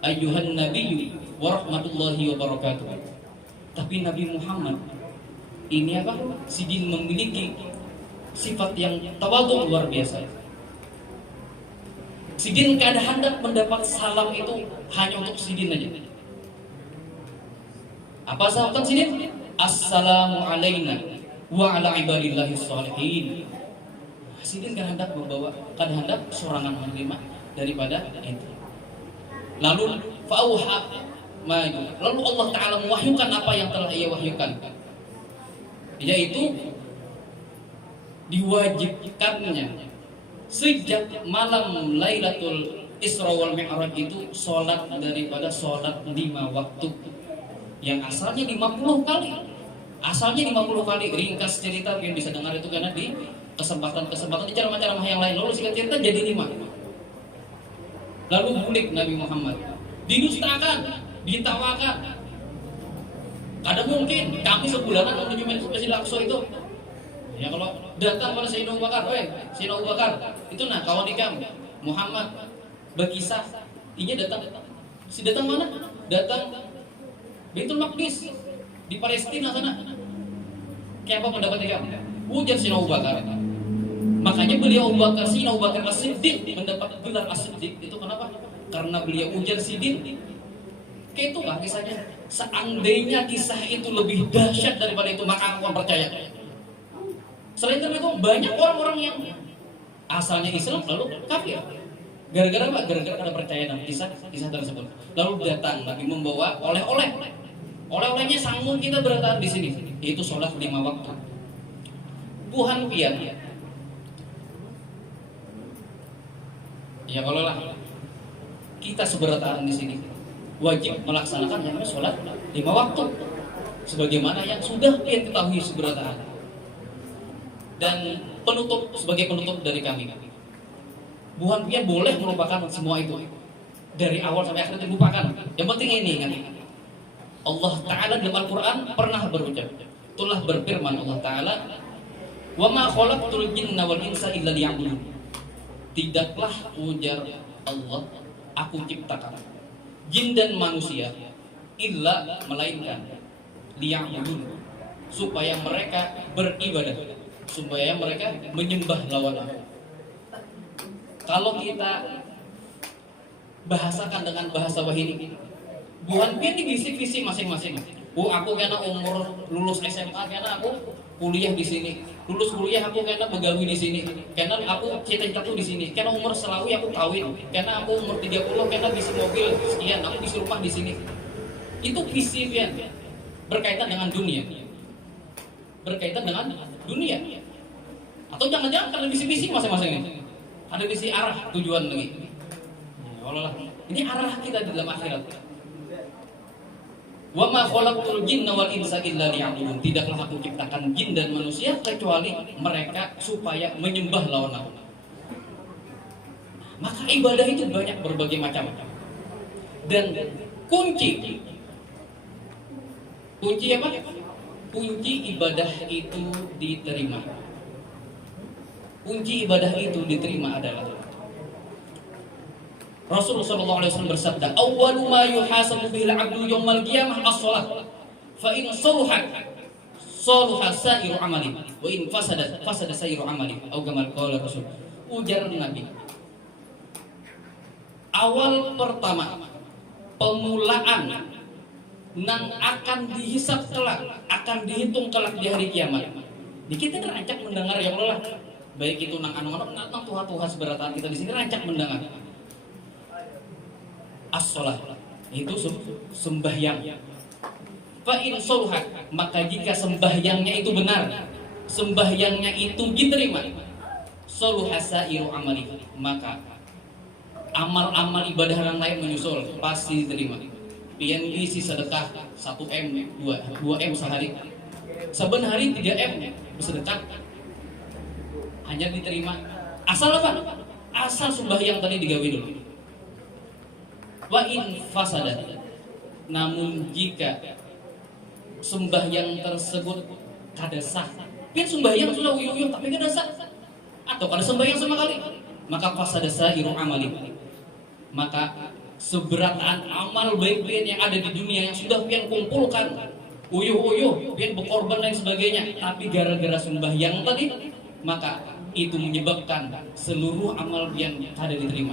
ayyuhan nabiyyu wa rahmatullahi wa barakatuh. Tapi Nabi Muhammad ini apa? Sidin memiliki sifat yang tawadhu luar biasa. Sidin kada hendak mendapat salam itu hanya untuk Sidin aja. Apa sahabat Sidin? Assalamu alayna wa ala ibadillahi sholihin. Sidin kan hendak membawa, kan hendak sorangan menerima daripada itu. Lalu fauha maju. Lalu Allah Ta'ala mewahyukan apa yang telah ia wahyukan, yaitu diwajibkannya sejak malam Lailatul Isra wal Mi'raj itu sholat daripada sholat 5 waktu yang asalnya 50 kali. Asalnya 50 kali. Ringkas cerita yang bisa dengar itu karena di kesempatan di ceramah-ceramah yang lain. Lalu singkat cerita jadi 5. Lalu bulik Nabi Muhammad, didustakan, ditawakan. Kadang mungkin kami sebulanan menuju Masjidil Aqsa itu. Ya kalau datang pada Sayyidina Abu Bakar, Sayyidina Abu Bakar, itu nah kawan ikam Muhammad berkisah, inya datang. Si datang mana? Datang Baitul Maqdis di Palestina sana. Kayak apa pendapat ikam? Ujar Sayyidina Abu Bakar. Makanya beliau Abu Bakar, Sayyidina Abu Bakar As-Siddiq mendapat gelar As-Siddiq. Itu kenapa? Karena beliau ujar Siddiq. Kayak itu kah kisahnya? Seandainya kisah itu lebih dahsyat daripada itu, maka aku akan percaya. Selain itu banyak orang-orang yang asalnya Islam lalu kafir. Gara-gara apa? Gara-gara ada percaya dalam kisah tersebut. Lalu datang Nabi membawa oleh-oleh. Oleh-olehnya sanggup kita bertahan di sini. Yaitu sholat 5 waktu. Tuhan pian. Ya kalau lah kita seberatahan di sini wajib melaksanakan yang sholat 5 waktu sebagaimana yang sudah kita ketahui seberatahan. Dan sebagai penutup dari kami, bukan dia boleh melupakan semua itu dari awal sampai akhir, dilupakan. Yang penting ini ingat, Allah Ta'ala dalam Al-Quran pernah berucap, telah berfirman Allah Ta'ala, wa ma khalaqtul jinna wal insa illa liya'budun. Tidaklah ujar Allah, aku ciptakan jin dan manusia illa melainkan liya'budun, supaya mereka beribadah, supaya mereka menyembah lawan aku. Kalau kita bahasakan dengan bahasa wahini, bukan ini visi masing-masing. Aku karena umur lulus SMA, karena aku kuliah di sini. Lulus kuliah aku karena begawi di sini. Karena aku cita-citaku di sini. Karena umur selawi aku kawin. Karena aku umur 30 karena bisi mobil sekian, aku bisi rumah di sini. Itu visi kan berkaitan dengan dunia. Berkaitan dengan dunia. Atau jangan-jangan karena visi-visi masing-masing ini. Ada visi arah tujuan lagi. Nah, ini arah kita di dalam akhirat. Wa ma khalaqtul jinna wal insa illa liya'budun. Tidaklah aku ciptakan jin dan manusia kecuali mereka supaya menyembah lawan aku. Maka ibadah itu banyak berbagai macam. Dan kunci apa? Kunci ibadah itu diterima. Kunci ibadah itu diterima adalah Rasulullah SAW bersabda, "Awwalu ma yuhasabu bihil 'abdu yaumal qiyamah as-shalah. Fa in saluhat saluha sa'iru 'amali, wa in fasadat fasada sa'iru 'amali." Atau kama qala Rasul. Ujar Nabi. Awal pertama pemulaan yang akan dihisab kelak, akan dihitung kelak di hari kiamat. Ini kita rancak mendengar ya Allah. Baik itu nang anu-anu nang tuha-tuha seberatan kita di sini rancak mendengar. As-shalah. Itu sembahyang. Fa in soluhat, maka jika sembahyangnya itu benar, sembahyangnya itu diterima, soluhasairu amali, maka amal-amal ibadah yang lain menyusul pasti diterima. Pian isi sedekah 1M, 2M sehari, saben hari 3M bersedekah, hanya diterima. Asal apa? Asal sembahyang tadi digawe dulu. Wa in fasadat, namun jika sembahyang tersebut kada sah, pian sembahyang sudah uyuh-uyuh tapi kada sah, atau kada sembahyang sama kali, maka fasadasa iru amali, maka seberataan amal baik pian yang ada di dunia yang sudah pian kumpulkan, uyuh-uyuh, pian berkorban dan sebagainya, tapi gara-gara sembahyang tadi, maka itu menyebabkan seluruh amal pian kada diterima.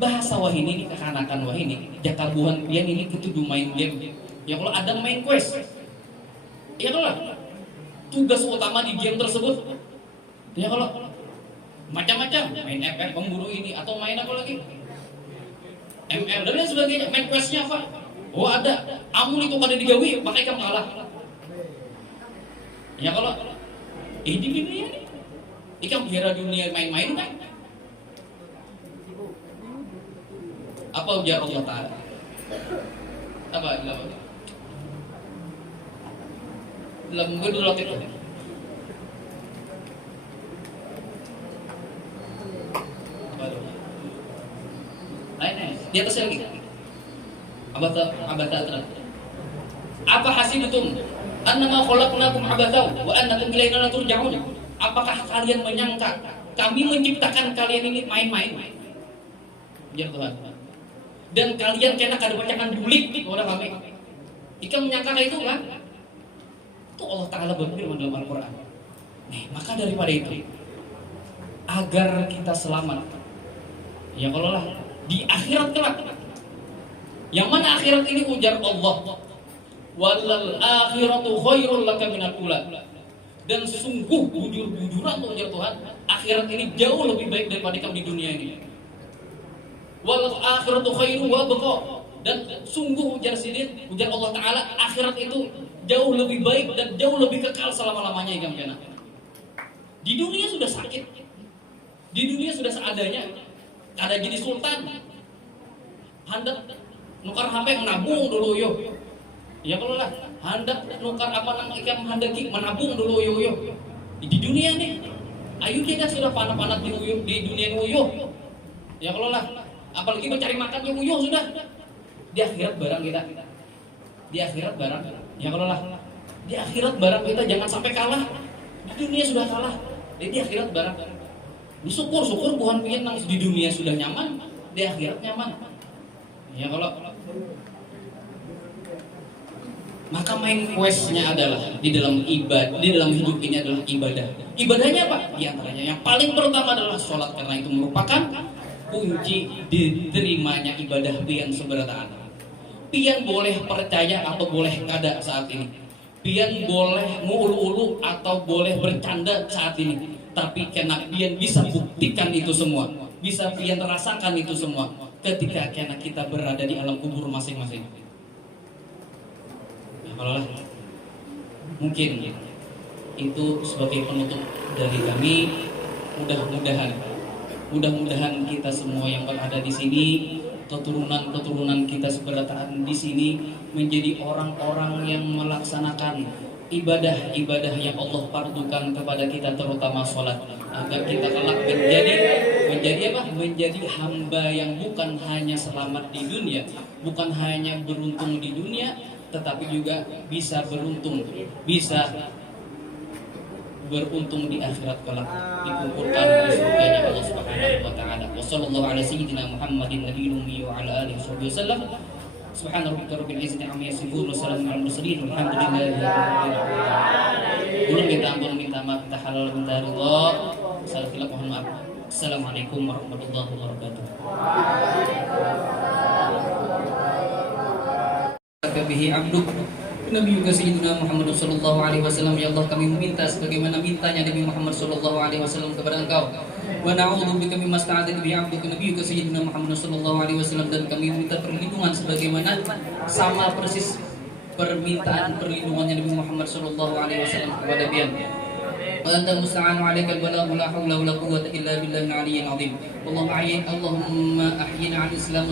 Bahasa wahini ini kekanakan wahini, jakabuhan pian ini ketujuh main game. Ya kalau ada main quest, ya kalau tugas utama di game tersebut, ya kalau macam-macam, main FF pemburu ini atau main apa lagi, ML dan lain sebagainya. Main questnya apa? Oh ada, amun itu kada digawi, makanya kamu kalah. Ya kalau di dunia ini, ikan kira dunia main-main kan? Apa ujar Allah Ta'ala? Apa? Dalam gedulok itu. Apa itu? Lain. Di atas lagi. Abata terang. Apa hasibtum annama khalaqnakum abatha wa annakum ilaina la turja'un? Apakah kalian menyangka kami menciptakan kalian ini main-main? Ya Tuhan. Dan kalian kena kada bacakan bulik orang kami. Ikan menyangka itu kan? Itu Allah Ta'ala berfirman dalam Al-Quran. Maka daripada itu, agar kita selamat, ya kalau lah di akhirat kelak. Yang mana akhirat ini ujar Allah, walal akhiratu khairul laka minal ula. Dan sungguh bujur-bujuran ujar Tuhan, akhirat ini jauh lebih baik daripada kamu di dunia ini. Wal akhiratu khairu wa baqa, dan sungguh ujar sidin, ujar Allah Ta'ala, akhirat itu jauh lebih baik dan jauh lebih kekal selama-lamanya. Di dunia sudah sakit, di dunia sudah seadanya, kada jadi sultan, hendak nukar HP menabung dulu yo. Ya kalau lah hendak nukar apa nang ikan hendaki menabung dulu yo. Di dunia nih, ayo kita sudah panah-panah di dunia uyuh. Ya kalau lah, apalagi mencari makan yang uyuh sudah. Di akhirat barang kita, di akhirat barang, ya kalau lah, di akhirat barang kita jangan sampai kalah. Di dunia sudah kalah, di akhirat barang. Syukur bukan pengen nang di dunia sudah nyaman, di akhirat nyaman. Ya kalau maka main questnya adalah di dalam ibadah, di dalam hidup ini adalah ibadah. Ibadahnya apa? Di antaranya yang paling pertama adalah sholat, karena itu merupakan kunci diterimanya ibadah pian seberataan. Pian boleh percaya atau boleh kada saat ini. Pian boleh ngulu-ulu atau boleh bercanda saat ini. Tapi kena pian bisa buktikan itu semua, bisa pian rasakan itu semua ketika kena kita berada di alam kubur masing-masing. Nah, kalau lah, mungkin itu sebagai penutup dari kami. Mudah-mudahan kita semua yang berada di sini, keturunan kita seberataan di sini, menjadi orang-orang yang melaksanakan ibadah-ibadah yang Allah fardukan kepada kita, terutama sholat, agar kita kelak menjadi hamba yang bukan hanya selamat di dunia, bukan hanya beruntung di dunia, tetapi juga bisa beruntung di akhirat kelak, dikumpulkan di surganya Allah Subhanahu wa taala. Wassallallahu ala sayyidina Muhammadin nabiyil ummi wa ala alihi wasallam. Subhana rabbika rabbil izzati amma yasifun wa salamun alal mursalin walhamdulillahi rabbil alamin. Dulu minta maaf, minta halal, minta ridha. Salah mohon maaf. Assalamualaikum warahmatullahi wabarakatuh. Waalaikumsalam. Bihi abduk Nabi Sayyidina Muhammad sallallahu alaihi wasallam. Ya Allah, kami meminta sebagaimana mintanya Nabi Muhammad sallallahu alaihi wasallam kepada Engkau. Wa na'udzubika mimma sta'adha bi 'abdika Nabi Sayyidina Muhammad sallallahu alaihi wasallam, dan kami minta perlindungan sebagaimana sama persis permintaan perlindungannya Nabi Muhammad sallallahu alaihi wasallam kepada dia. Wa anta musta'anu 'alaikal balagh la haula wa la quwwata illa billahil 'aliyyil 'azim. Allahumma ahyina 'alal Islam